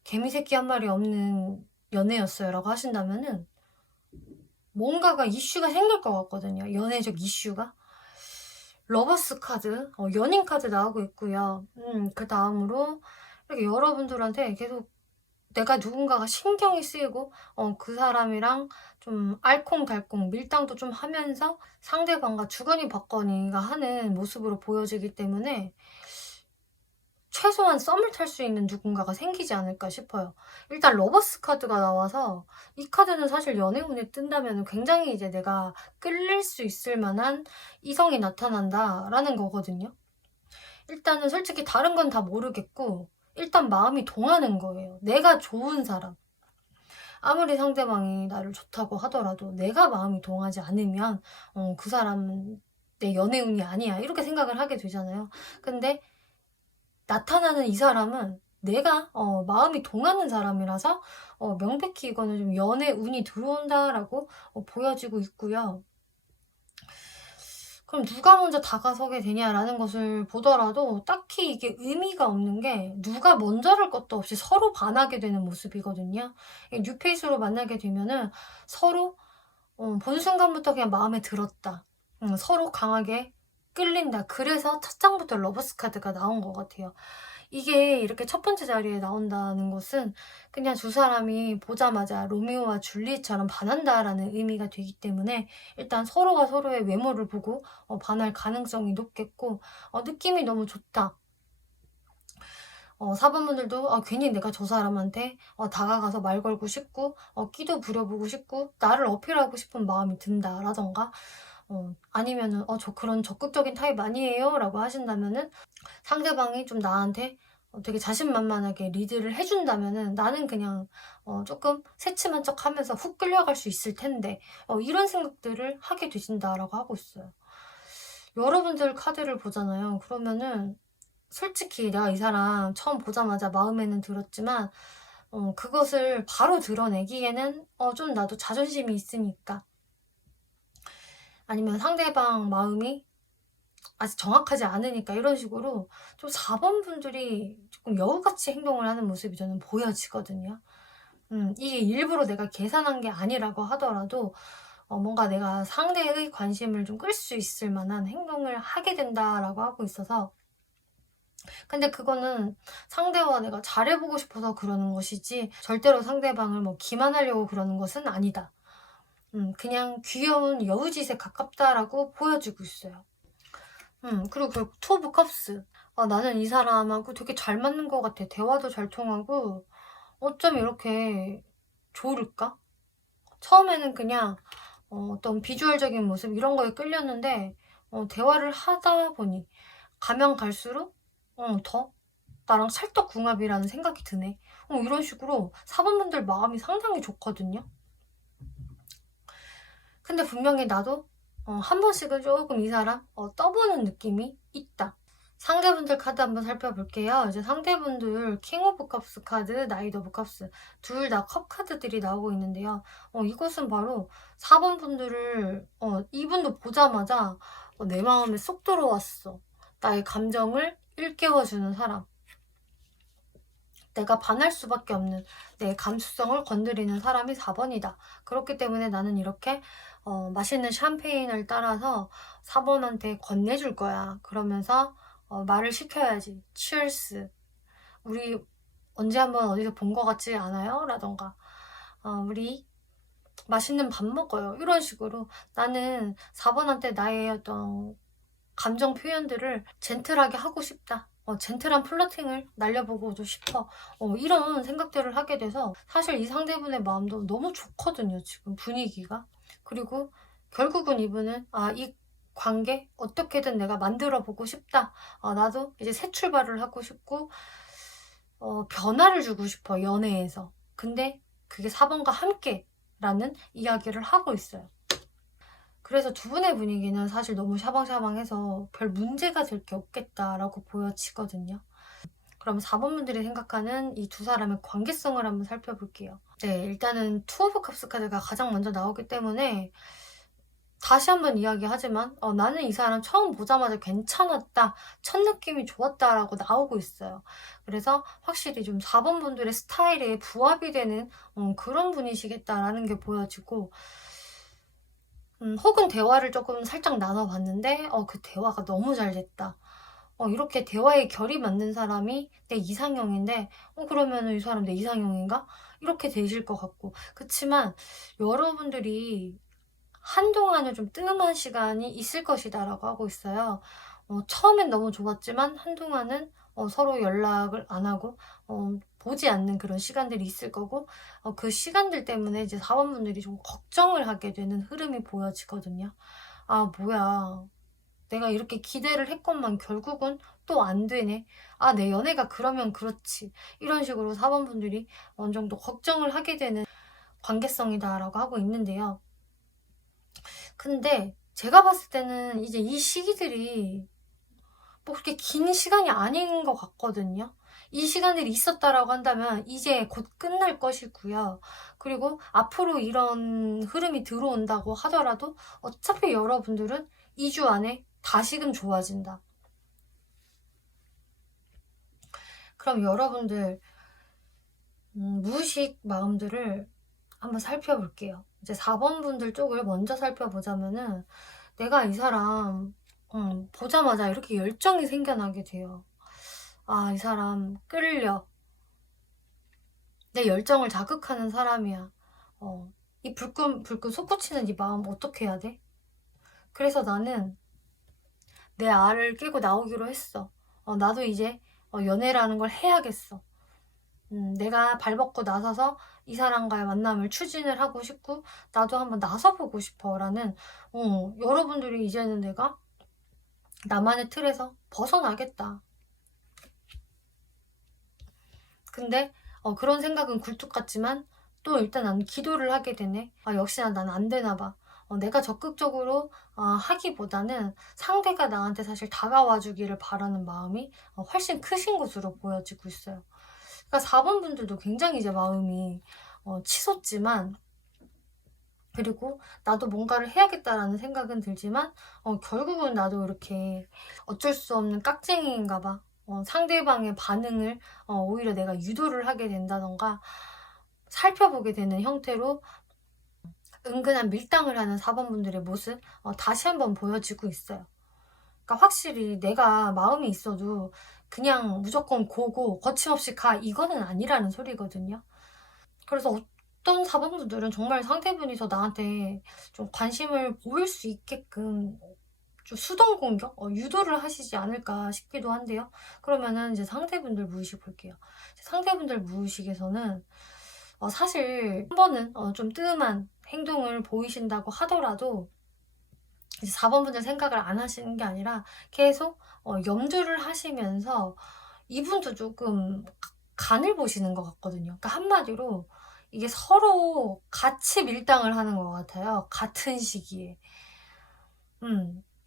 개미새끼 한 마리 없는 연애였어요 라고 하신다면은 뭔가가 이슈가 생길 것 같거든요. 연애적 이슈가. 러버스 카드, 연인 카드 나오고 있고요. 그 다음으로 이렇게 여러분들한테 계속 내가 누군가가 신경이 쓰이고 그 사람이랑 좀 알콩달콩 밀당도 좀 하면서 상대방과 주거니 받거니가 하는 모습으로 보여지기 때문에 최소한 썸을 탈 수 있는 누군가가 생기지 않을까 싶어요. 일단 러버스 카드가 나와서 이 카드는 사실 연애운에 뜬다면 굉장히 이제 내가 끌릴 수 있을 만한 이성이 나타난다라는 거거든요. 일단은 솔직히 다른 건 다 모르겠고 일단 마음이 동하는 거예요. 내가 좋은 사람. 아무리 상대방이 나를 좋다고 하더라도 내가 마음이 동하지 않으면 그 사람은 내 연애운이 아니야. 이렇게 생각을 하게 되잖아요. 근데 나타나는 이 사람은 내가 마음이 동하는 사람이라서 명백히 이거는 좀 연애운이 들어온다라고 보여지고 있고요. 그럼 누가 먼저 다가서게 되냐라는 것을 보더라도 딱히 이게 의미가 없는 게 누가 먼저랄 것도 없이 서로 반하게 되는 모습이거든요. 뉴페이스로 만나게 되면은 서로 본 순간부터 그냥 마음에 들었다. 서로 강하게 끌린다. 그래서 첫 장부터 러버스 카드가 나온 것 같아요. 이게 이렇게 첫 번째 자리에 나온다는 것은 그냥 두 사람이 보자마자 로미오와 줄리엣처럼 반한다라는 의미가 되기 때문에 일단 서로가 서로의 외모를 보고 반할 가능성이 높겠고 느낌이 너무 좋다. 4번 분들도 괜히 내가 저 사람한테 다가가서 말 걸고 싶고 끼도 부려보고 싶고 나를 어필하고 싶은 마음이 든다라던가 아니면은 저 그런 적극적인 타입 아니에요 라고 하신다면은 상대방이 좀 나한테 되게 자신만만하게 리드를 해준다면은 나는 그냥 조금 새침한 척 하면서 훅 끌려갈 수 있을 텐데 이런 생각들을 하게 되신다라고 하고 있어요. 여러분들 카드를 보잖아요. 그러면은 솔직히 내가 이 사람 처음 보자마자 마음에는 들었지만 그것을 바로 드러내기에는 좀 나도 자존심이 있으니까, 아니면 상대방 마음이 아직 정확하지 않으니까, 이런 식으로 좀 4번 분들이 조금 여우같이 행동을 하는 모습이 저는 보여지거든요. 이게 일부러 내가 계산한 게 아니라고 하더라도 뭔가 내가 상대의 관심을 좀 끌 수 있을 만한 행동을 하게 된다라고 하고 있어서, 근데 그거는 상대와 내가 잘해보고 싶어서 그러는 것이지 절대로 상대방을 뭐 기만하려고 그러는 것은 아니다. 그냥 귀여운 여우짓에 가깝다라고 보여주고 있어요. 그리고 그 투 오브 컵스. 나는 이 사람하고 되게 잘 맞는 것 같아. 대화도 잘 통하고 어쩜 이렇게 좋을까? 처음에는 그냥 어떤 비주얼적인 모습 이런 거에 끌렸는데, 대화를 하다 보니 가면 갈수록 더 나랑 찰떡궁합이라는 생각이 드네. 이런 식으로 4번 분들 마음이 상당히 좋거든요. 근데 분명히 나도 한 번씩은 조금 이 사람 떠보는 느낌이 있다. 상대분들 카드 한번 살펴볼게요. 이제 상대분들 킹 오브 컵스 카드, 나이트 오브 컵스 둘 다 컵 카드들이 나오고 있는데요. 이것은 바로 4번 분들을 이분도 보자마자 내 마음에 쏙 들어왔어. 나의 감정을 일깨워주는 사람. 내가 반할 수밖에 없는 내 감수성을 건드리는 사람이 4번이다. 그렇기 때문에 나는 이렇게 맛있는 샴페인을 따라서 4번한테 건네줄 거야. 그러면서 말을 시켜야지. 치얼스. 우리 언제 한번 어디서 본 것 같지 않아요? 라던가 우리 맛있는 밥 먹어요. 이런 식으로 나는 4번한테 나의 어떤 감정 표현들을 젠틀하게 하고 싶다. 젠틀한 플러팅을 날려보고도 싶어. 이런 생각들을 하게 돼서 사실 이 상대분의 마음도 너무 좋거든요. 지금 분위기가. 그리고 결국은 이분은 이 관계 어떻게든 내가 만들어 보고 싶다. 나도 이제 새 출발을 하고 싶고 변화를 주고 싶어, 연애에서. 근데 그게 4번과 함께 라는 이야기를 하고 있어요. 그래서 두 분의 분위기는 사실 너무 샤방샤방해서 별 문제가 될 게 없겠다라고 보여지거든요. 그럼 4번 분들이 생각하는 이 두 사람의 관계성을 한번 살펴볼게요. 네, 일단은 투 오브 컵스 카드가 가장 먼저 나오기 때문에 다시 한번 이야기하지만 나는 이 사람 처음 보자마자 괜찮았다, 첫 느낌이 좋았다라고 나오고 있어요. 그래서 확실히 좀 4번 분들의 스타일에 부합이 되는 그런 분이시겠다라는 게 보여지고, 혹은 대화를 조금 살짝 나눠봤는데 그 대화가 너무 잘 됐다. 이렇게 대화의 결이 맞는 사람이 내 이상형인데 그러면은 이 사람 내 이상형인가? 이렇게 되실 것 같고. 그치만 여러분들이 한동안은 좀 뜸한 시간이 있을 것이다 라고 하고 있어요. 처음엔 너무 좋았지만 한동안은 서로 연락을 안 하고 보지 않는 그런 시간들이 있을 거고, 그 시간들 때문에 이제 사원분들이 좀 걱정을 하게 되는 흐름이 보여지거든요. 뭐야, 내가 이렇게 기대를 했건만 결국은 또 안 되네. 내 연애가 그러면 그렇지. 이런 식으로 사원분들이 어느 정도 걱정을 하게 되는 관계성이다라고 하고 있는데요. 근데 제가 봤을 때는 이제 이 시기들이 뭐 그렇게 긴 시간이 아닌 것 같거든요. 이 시간들이 있었다라고 한다면 이제 곧 끝날 것이고요. 그리고 앞으로 이런 흐름이 들어온다고 하더라도 어차피 여러분들은 2주 안에 다시금 좋아진다. 그럼 여러분들 무의식 마음들을 한번 살펴볼게요. 이제 4번 분들 쪽을 먼저 살펴보자면은, 내가 이 사람 보자마자 이렇게 열정이 생겨나게 돼요. 이 사람 끌려. 내 열정을 자극하는 사람이야. 이 불끈 솟구치는 이 마음 어떻게 해야 돼? 그래서 나는 내 알을 깨고 나오기로 했어. 나도 이제 연애라는 걸 해야겠어. 내가 발벗고 나서서 이 사람과의 만남을 추진을 하고 싶고 나도 한번 나서보고 싶어 라는, 여러분들이 이제는 내가 나만의 틀에서 벗어나겠다. 근데 그런 생각은 굴뚝 같지만 또 일단 나는 기도를 하게 되네. 역시나 나는 안 되나 봐. 내가 적극적으로 하기보다는 상대가 나한테 사실 다가와 주기를 바라는 마음이 훨씬 크신 것으로 보여지고 있어요. 그러니까 4번 분들도 굉장히 이제 마음이 치솟지만, 그리고 나도 뭔가를 해야겠다라는 생각은 들지만 결국은 나도 이렇게 어쩔 수 없는 깍쟁이인가 봐. 상대방의 반응을 오히려 내가 유도를 하게 된다던가 살펴보게 되는 형태로 은근한 밀당을 하는 4번 분들의 모습 다시 한번 보여지고 있어요. 그러니까 확실히 내가 마음이 있어도 그냥 무조건 고고 거침없이 가, 이거는 아니라는 소리거든요. 그래서 어떤 4번 분들은 정말 상대분이 더 나한테 좀 관심을 보일 수 있게끔 좀 수동 공격, 유도를 하시지 않을까 싶기도 한데요. 그러면은 이제 상대분들 무의식 볼게요. 상대분들 무의식에서는 사실 한 번은 좀 뜸한 행동을 보이신다고 하더라도 이제 4번 분들 생각을 안 하시는 게 아니라 계속 염두를 하시면서 이분도 조금 간을 보시는 것 같거든요. 그러니까 한마디로 이게 서로 같이 밀당을 하는 것 같아요. 같은 시기에.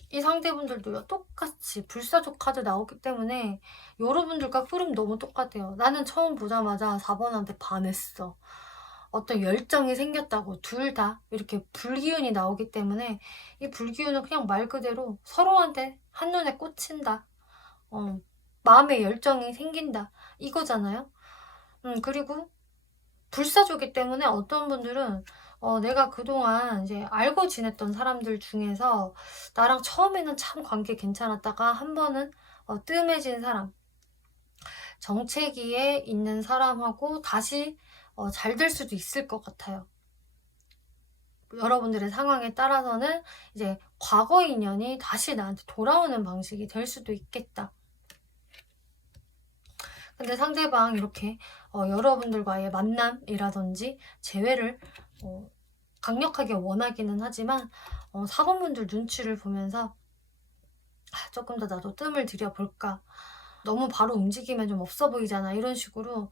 이 상대분들도요, 똑같이 불사조 카드 나오기 때문에 여러분들과 흐름 너무 똑같아요. 나는 처음 보자마자 4번한테 반했어. 어떤 열정이 생겼다고. 둘 다 이렇게 불기운이 나오기 때문에 이 불기운은 그냥 말 그대로 서로한테 한눈에 꽂힌다. 마음의 열정이 생긴다. 이거잖아요. 그리고 불사조기 때문에 어떤 분들은 내가 그동안 이제 알고 지냈던 사람들 중에서 나랑 처음에는 참 관계 괜찮았다가 한 번은 뜸해진 사람, 정체기에 있는 사람하고 다시 잘 될 수도 있을 것 같아요. 여러분들의 상황에 따라서는 이제 과거 인연이 다시 나한테 돌아오는 방식이 될 수도 있겠다. 근데 상대방 이렇게 여러분들과의 만남이라든지 재회를 강력하게 원하기는 하지만 4번 분들 눈치를 보면서 조금 더 나도 뜸을 들여볼까, 너무 바로 움직이면 좀 없어 보이잖아, 이런 식으로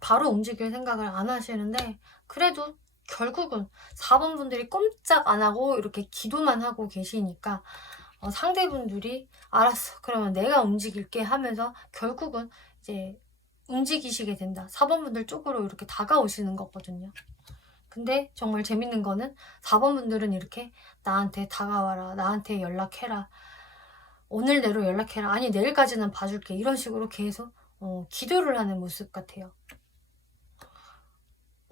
바로 움직일 생각을 안 하시는데, 그래도 결국은 4번 분들이 꼼짝 안 하고 이렇게 기도만 하고 계시니까 상대분들이 알았어, 그러면 내가 움직일게 하면서 결국은 이제 움직이시게 된다. 4번 분들 쪽으로 이렇게 다가오시는 거거든요. 근데 정말 재밌는 거는 4번 분들은 이렇게 나한테 다가와라, 나한테 연락해라, 오늘 내로 연락해라, 아니 내일까지는 봐줄게, 이런 식으로 계속 기도를 하는 모습 같아요.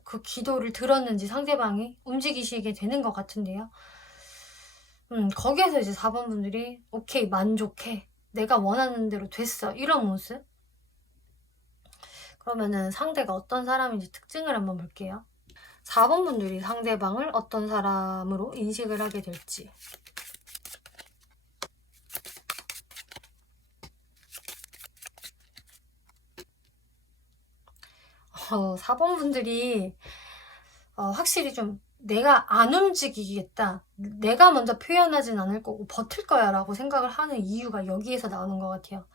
그 기도를 들었는지 상대방이 움직이시게 되는 것 같은데요. 거기에서 이제 4번 분들이 오케이, 만족해, 내가 원하는 대로 됐어, 이런 모습. 그러면은 상대가 어떤 사람인지 특징을 한번 볼게요. 4번 분들이 상대방을 어떤 사람으로 인식을 하게 될지. 4번 분들이 확실히 좀 내가 안 움직이겠다, 내가 먼저 표현하진 않을 거고 버틸 거야 라고 생각을 하는 이유가 여기에서 나오는 것 같아요.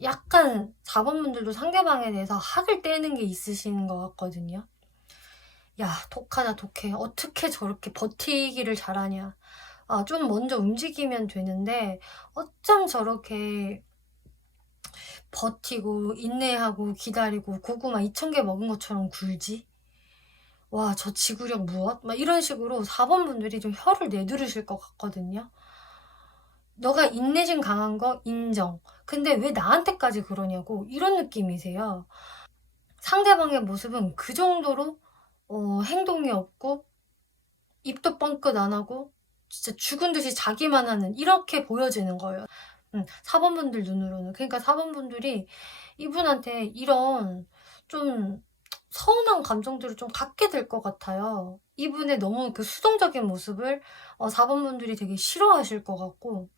약간 4번 분들도 상대방에 대해서 학을 떼는 게 있으신 것 같거든요. 야, 독하다 독해, 어떻게 저렇게 버티기를 잘하냐, 좀 먼저 움직이면 되는데 어쩜 저렇게 버티고 인내하고 기다리고 고구마 2,000개 먹은 것처럼 굴지? 와, 저 지구력 무엇? 막 이런 식으로 4번 분들이 좀 혀를 내두르실 것 같거든요. 너가 인내심 강한 거 인정. 근데 왜 나한테까지 그러냐고, 이런 느낌이세요. 상대방의 모습은 그 정도로 행동이 없고 입도 뻥끗 안 하고 진짜 죽은 듯이 자기만 하는, 이렇게 보여지는 거예요. 4번 분들 눈으로는. 그러니까 4번 분들이 이분한테 이런 좀 서운한 감정들을 좀 갖게 될 것 같아요. 이분의 너무 그 수동적인 모습을 4번 분들이 되게 싫어하실 것 같고,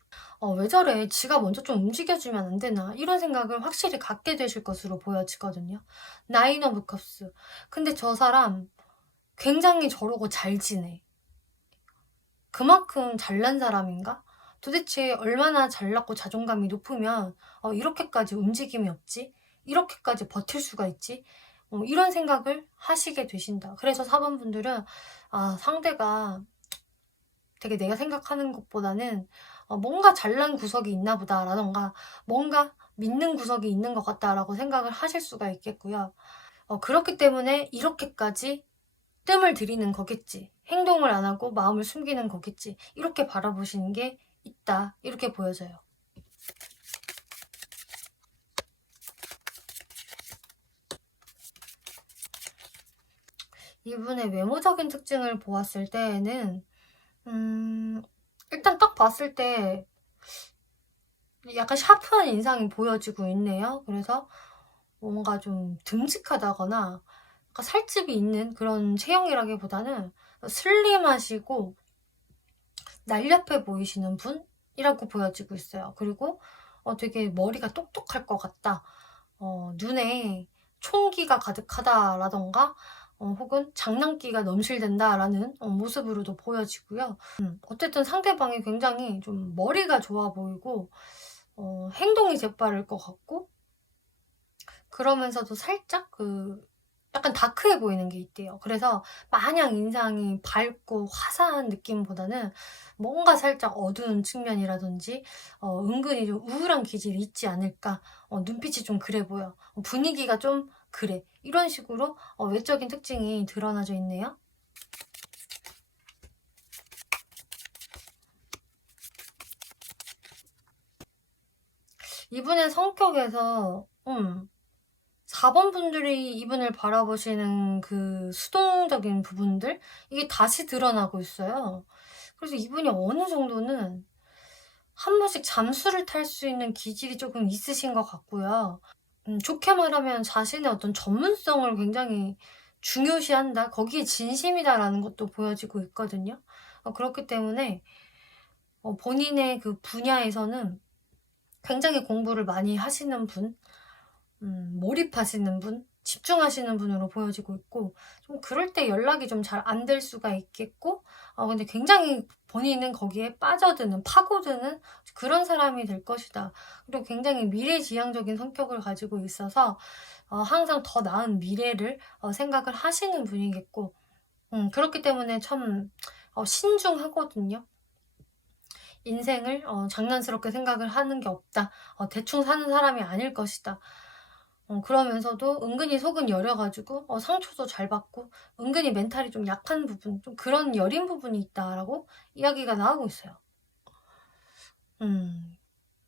왜 저래, 지가 먼저 좀 움직여주면 안 되나, 이런 생각을 확실히 갖게 되실 것으로 보여지거든요. 나인 오브 컵스. 근데 저 사람 굉장히 저러고 잘 지내. 그만큼 잘난 사람인가? 도대체 얼마나 잘났고 자존감이 높으면 이렇게까지 움직임이 없지? 이렇게까지 버틸 수가 있지? 이런 생각을 하시게 되신다. 그래서 4번 분들은 상대가 되게 내가 생각하는 것보다는 뭔가 잘난 구석이 있나 보다 라던가, 뭔가 믿는 구석이 있는 것 같다라고 생각을 하실 수가 있겠고요. 그렇기 때문에 이렇게까지 뜸을 들이는 거겠지. 행동을 안 하고 마음을 숨기는 거겠지. 이렇게 바라보시는 게 있다. 이렇게 보여져요. 이분의 외모적인 특징을 보았을 때에는 일단 딱 봤을 때 약간 샤프한 인상이 보여지고 있네요. 그래서 뭔가 좀 듬직하다거나 약간 살집이 있는 그런 체형이라기보다는 슬림하시고 날렵해 보이시는 분이라고 보여지고 있어요. 그리고 되게 머리가 똑똑할 것 같다. 눈에 총기가 가득하다라던가 혹은 장난기가 넘실댄다라는 모습으로도 보여지고요. 어쨌든 상대방이 굉장히 좀 머리가 좋아 보이고 행동이 재빠를 것 같고 그러면서도 살짝 약간 다크해 보이는 게 있대요. 그래서 마냥 인상이 밝고 화사한 느낌보다는 뭔가 살짝 어두운 측면이라든지 은근히 좀 우울한 기질이 있지 않을까. 눈빛이 좀 그래 보여. 분위기가 좀 그래. 이런 식으로 외적인 특징이 드러나져 있네요. 이분의 성격에서 4번 분들이 이분을 바라보시는 그 수동적인 부분들 이게 다시 드러나고 있어요. 그래서 이분이 어느 정도는 한 번씩 잠수를 탈 수 있는 기질이 조금 있으신 것 같고요. 좋게 말하면 자신의 어떤 전문성을 굉장히 중요시한다, 거기에 진심이다라는 것도 보여지고 있거든요. 그렇기 때문에 본인의 그 분야에서는 굉장히 공부를 많이 하시는 분, 몰입하시는 분, 집중하시는 분으로 보여지고 있고 좀 그럴 때 연락이 좀 잘 안 될 수가 있겠고 근데 굉장히 본인은 거기에 빠져드는, 파고드는 그런 사람이 될 것이다. 그리고 굉장히 미래지향적인 성격을 가지고 있어서 항상 더 나은 미래를 생각을 하시는 분이겠고 그렇기 때문에 참 신중하거든요. 인생을 장난스럽게 생각을 하는 게 없다. 대충 사는 사람이 아닐 것이다. 그러면서도 은근히 속은 여려가지고 상처도 잘 받고 은근히 멘탈이 좀 약한 부분, 좀 그런 여린 부분이 있다라고 이야기가 나오고 있어요.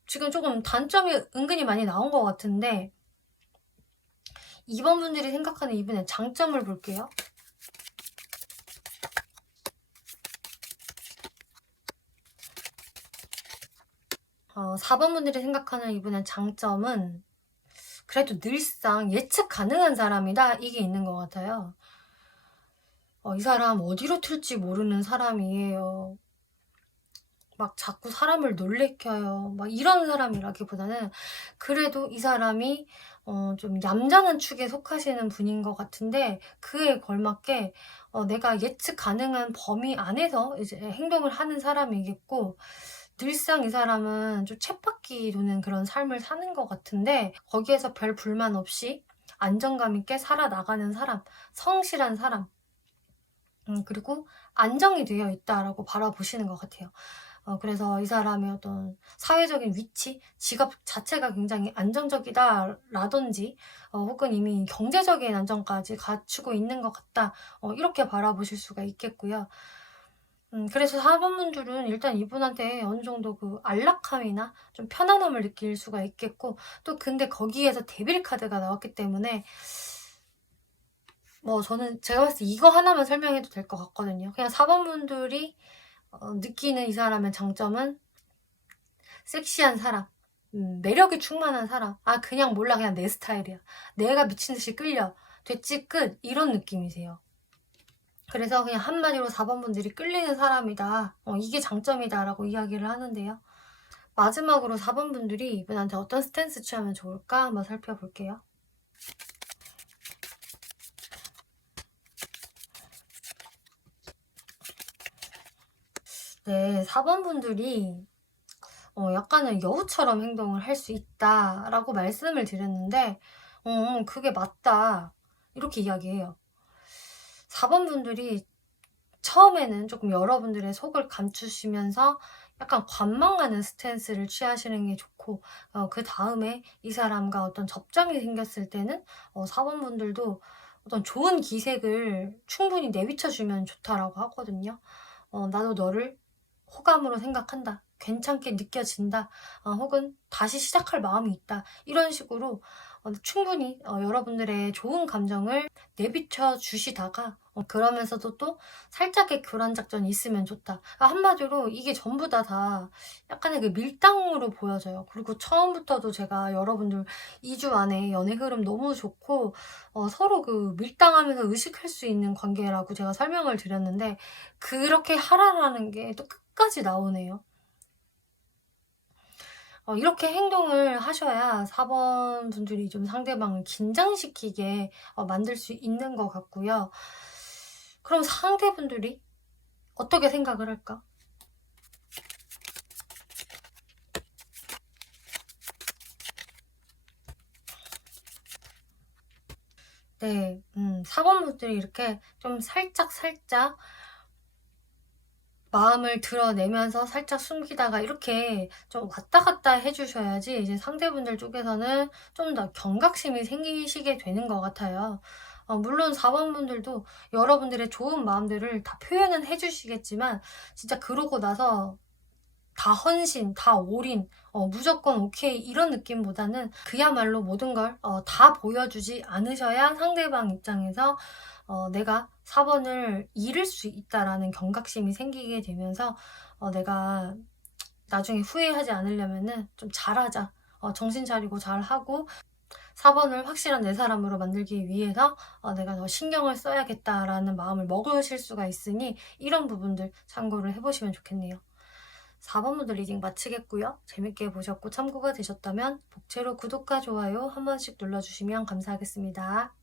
지금 조금 단점이 은근히 많이 나온 것 같은데 2번 분들이 생각하는 이분의 장점을 볼게요. 4번 분들이 생각하는 이분의 장점은 그래도 늘상 예측 가능한 사람이다, 이게 있는 것 같아요. 이 사람 어디로 튈지 모르는 사람이에요. 막 자꾸 사람을 놀래켜요. 막 이런 사람이라기보다는 그래도 이 사람이 좀 얌전한 축에 속하시는 분인 것 같은데 그에 걸맞게 내가 예측 가능한 범위 안에서 이제 행동을 하는 사람이겠고 늘상 이 사람은 좀 쳇바퀴 도는 그런 삶을 사는 것 같은데 거기에서 별 불만 없이 안정감 있게 살아나가는 사람, 성실한 사람, 그리고 안정이 되어 있다라고 바라보시는 것 같아요. 그래서 이 사람의 어떤 사회적인 위치, 직업 자체가 굉장히 안정적이다라든지 혹은 이미 경제적인 안정까지 갖추고 있는 것 같다. 이렇게 바라보실 수가 있겠고요. 그래서 4번 분들은 일단 이분한테 어느 정도 그 안락함이나 좀 편안함을 느낄 수가 있겠고 또 근데 거기에서 데빌 카드가 나왔기 때문에 저는 제가 봤을 때 이거 하나만 설명해도 될 것 같거든요. 그냥 4번 분들이 느끼는 이 사람의 장점은 섹시한 사람, 매력이 충만한 사람. 그냥 몰라, 그냥 내 스타일이야. 내가 미친 듯이 끌려. 됐지 끝. 이런 느낌이세요. 그래서 그냥 한마디로 4번 분들이 끌리는 사람이다. 이게 장점이다라고 이야기를 하는데요. 마지막으로 4번 분들이 이분한테 어떤 스탠스 취하면 좋을까 한번 살펴볼게요. 네, 4번 분들이 약간은 여우처럼 행동을 할 수 있다라고 말씀을 드렸는데 그게 맞다 이렇게 이야기해요. 4번 분들이 처음에는 조금 여러분들의 속을 감추시면서 약간 관망하는 스탠스를 취하시는 게 좋고, 그 다음에 이 사람과 어떤 접점이 생겼을 때는 4번 분들도 어떤 좋은 기색을 충분히 내비쳐 주면 좋다라고 하거든요. 나도 너를 호감으로 생각한다. 괜찮게 느껴진다. 혹은 다시 시작할 마음이 있다. 이런 식으로 충분히 여러분들의 좋은 감정을 내비쳐 주시다가 그러면서도 또 살짝의 교란 작전이 있으면 좋다. 한마디로 이게 전부 다 약간의 그 밀당으로 보여져요. 그리고 처음부터도 제가 여러분들 2주 안에 연애 흐름 너무 좋고 서로 그 밀당하면서 의식할 수 있는 관계라고 제가 설명을 드렸는데, 그렇게 하라라는 게 또 끝까지 나오네요. 이렇게 행동을 하셔야 4번 분들이 좀 상대방을 긴장시키게 만들 수 있는 것 같고요. 그럼 상대분들이 어떻게 생각을 할까? 네, 4번 분들이 이렇게 좀 살짝 마음을 드러내면서 살짝 숨기다가 이렇게 좀 왔다 갔다 해주셔야지 이제 상대분들 쪽에서는 좀 더 경각심이 생기시게 되는 것 같아요. 물론 4번 분들도 여러분들의 좋은 마음들을 다 표현은 해주시겠지만, 진짜 그러고 나서 다 헌신, 다 올인, 무조건 오케이 이런 느낌보다는 그야말로 모든 걸 다 보여주지 않으셔야 상대방 입장에서 내가 4번을 잃을 수 있다라는 경각심이 생기게 되면서 내가 나중에 후회하지 않으려면은 좀 잘하자. 정신 차리고 잘하고 4번을 확실한 내 사람으로 만들기 위해서 내가 더 신경을 써야겠다라는 마음을 먹으실 수가 있으니, 이런 부분들 참고를 해보시면 좋겠네요. 4번 분들 리딩 마치겠고요. 재밌게 보셨고 참고가 되셨다면 복채로 구독과 좋아요 한 번씩 눌러주시면 감사하겠습니다.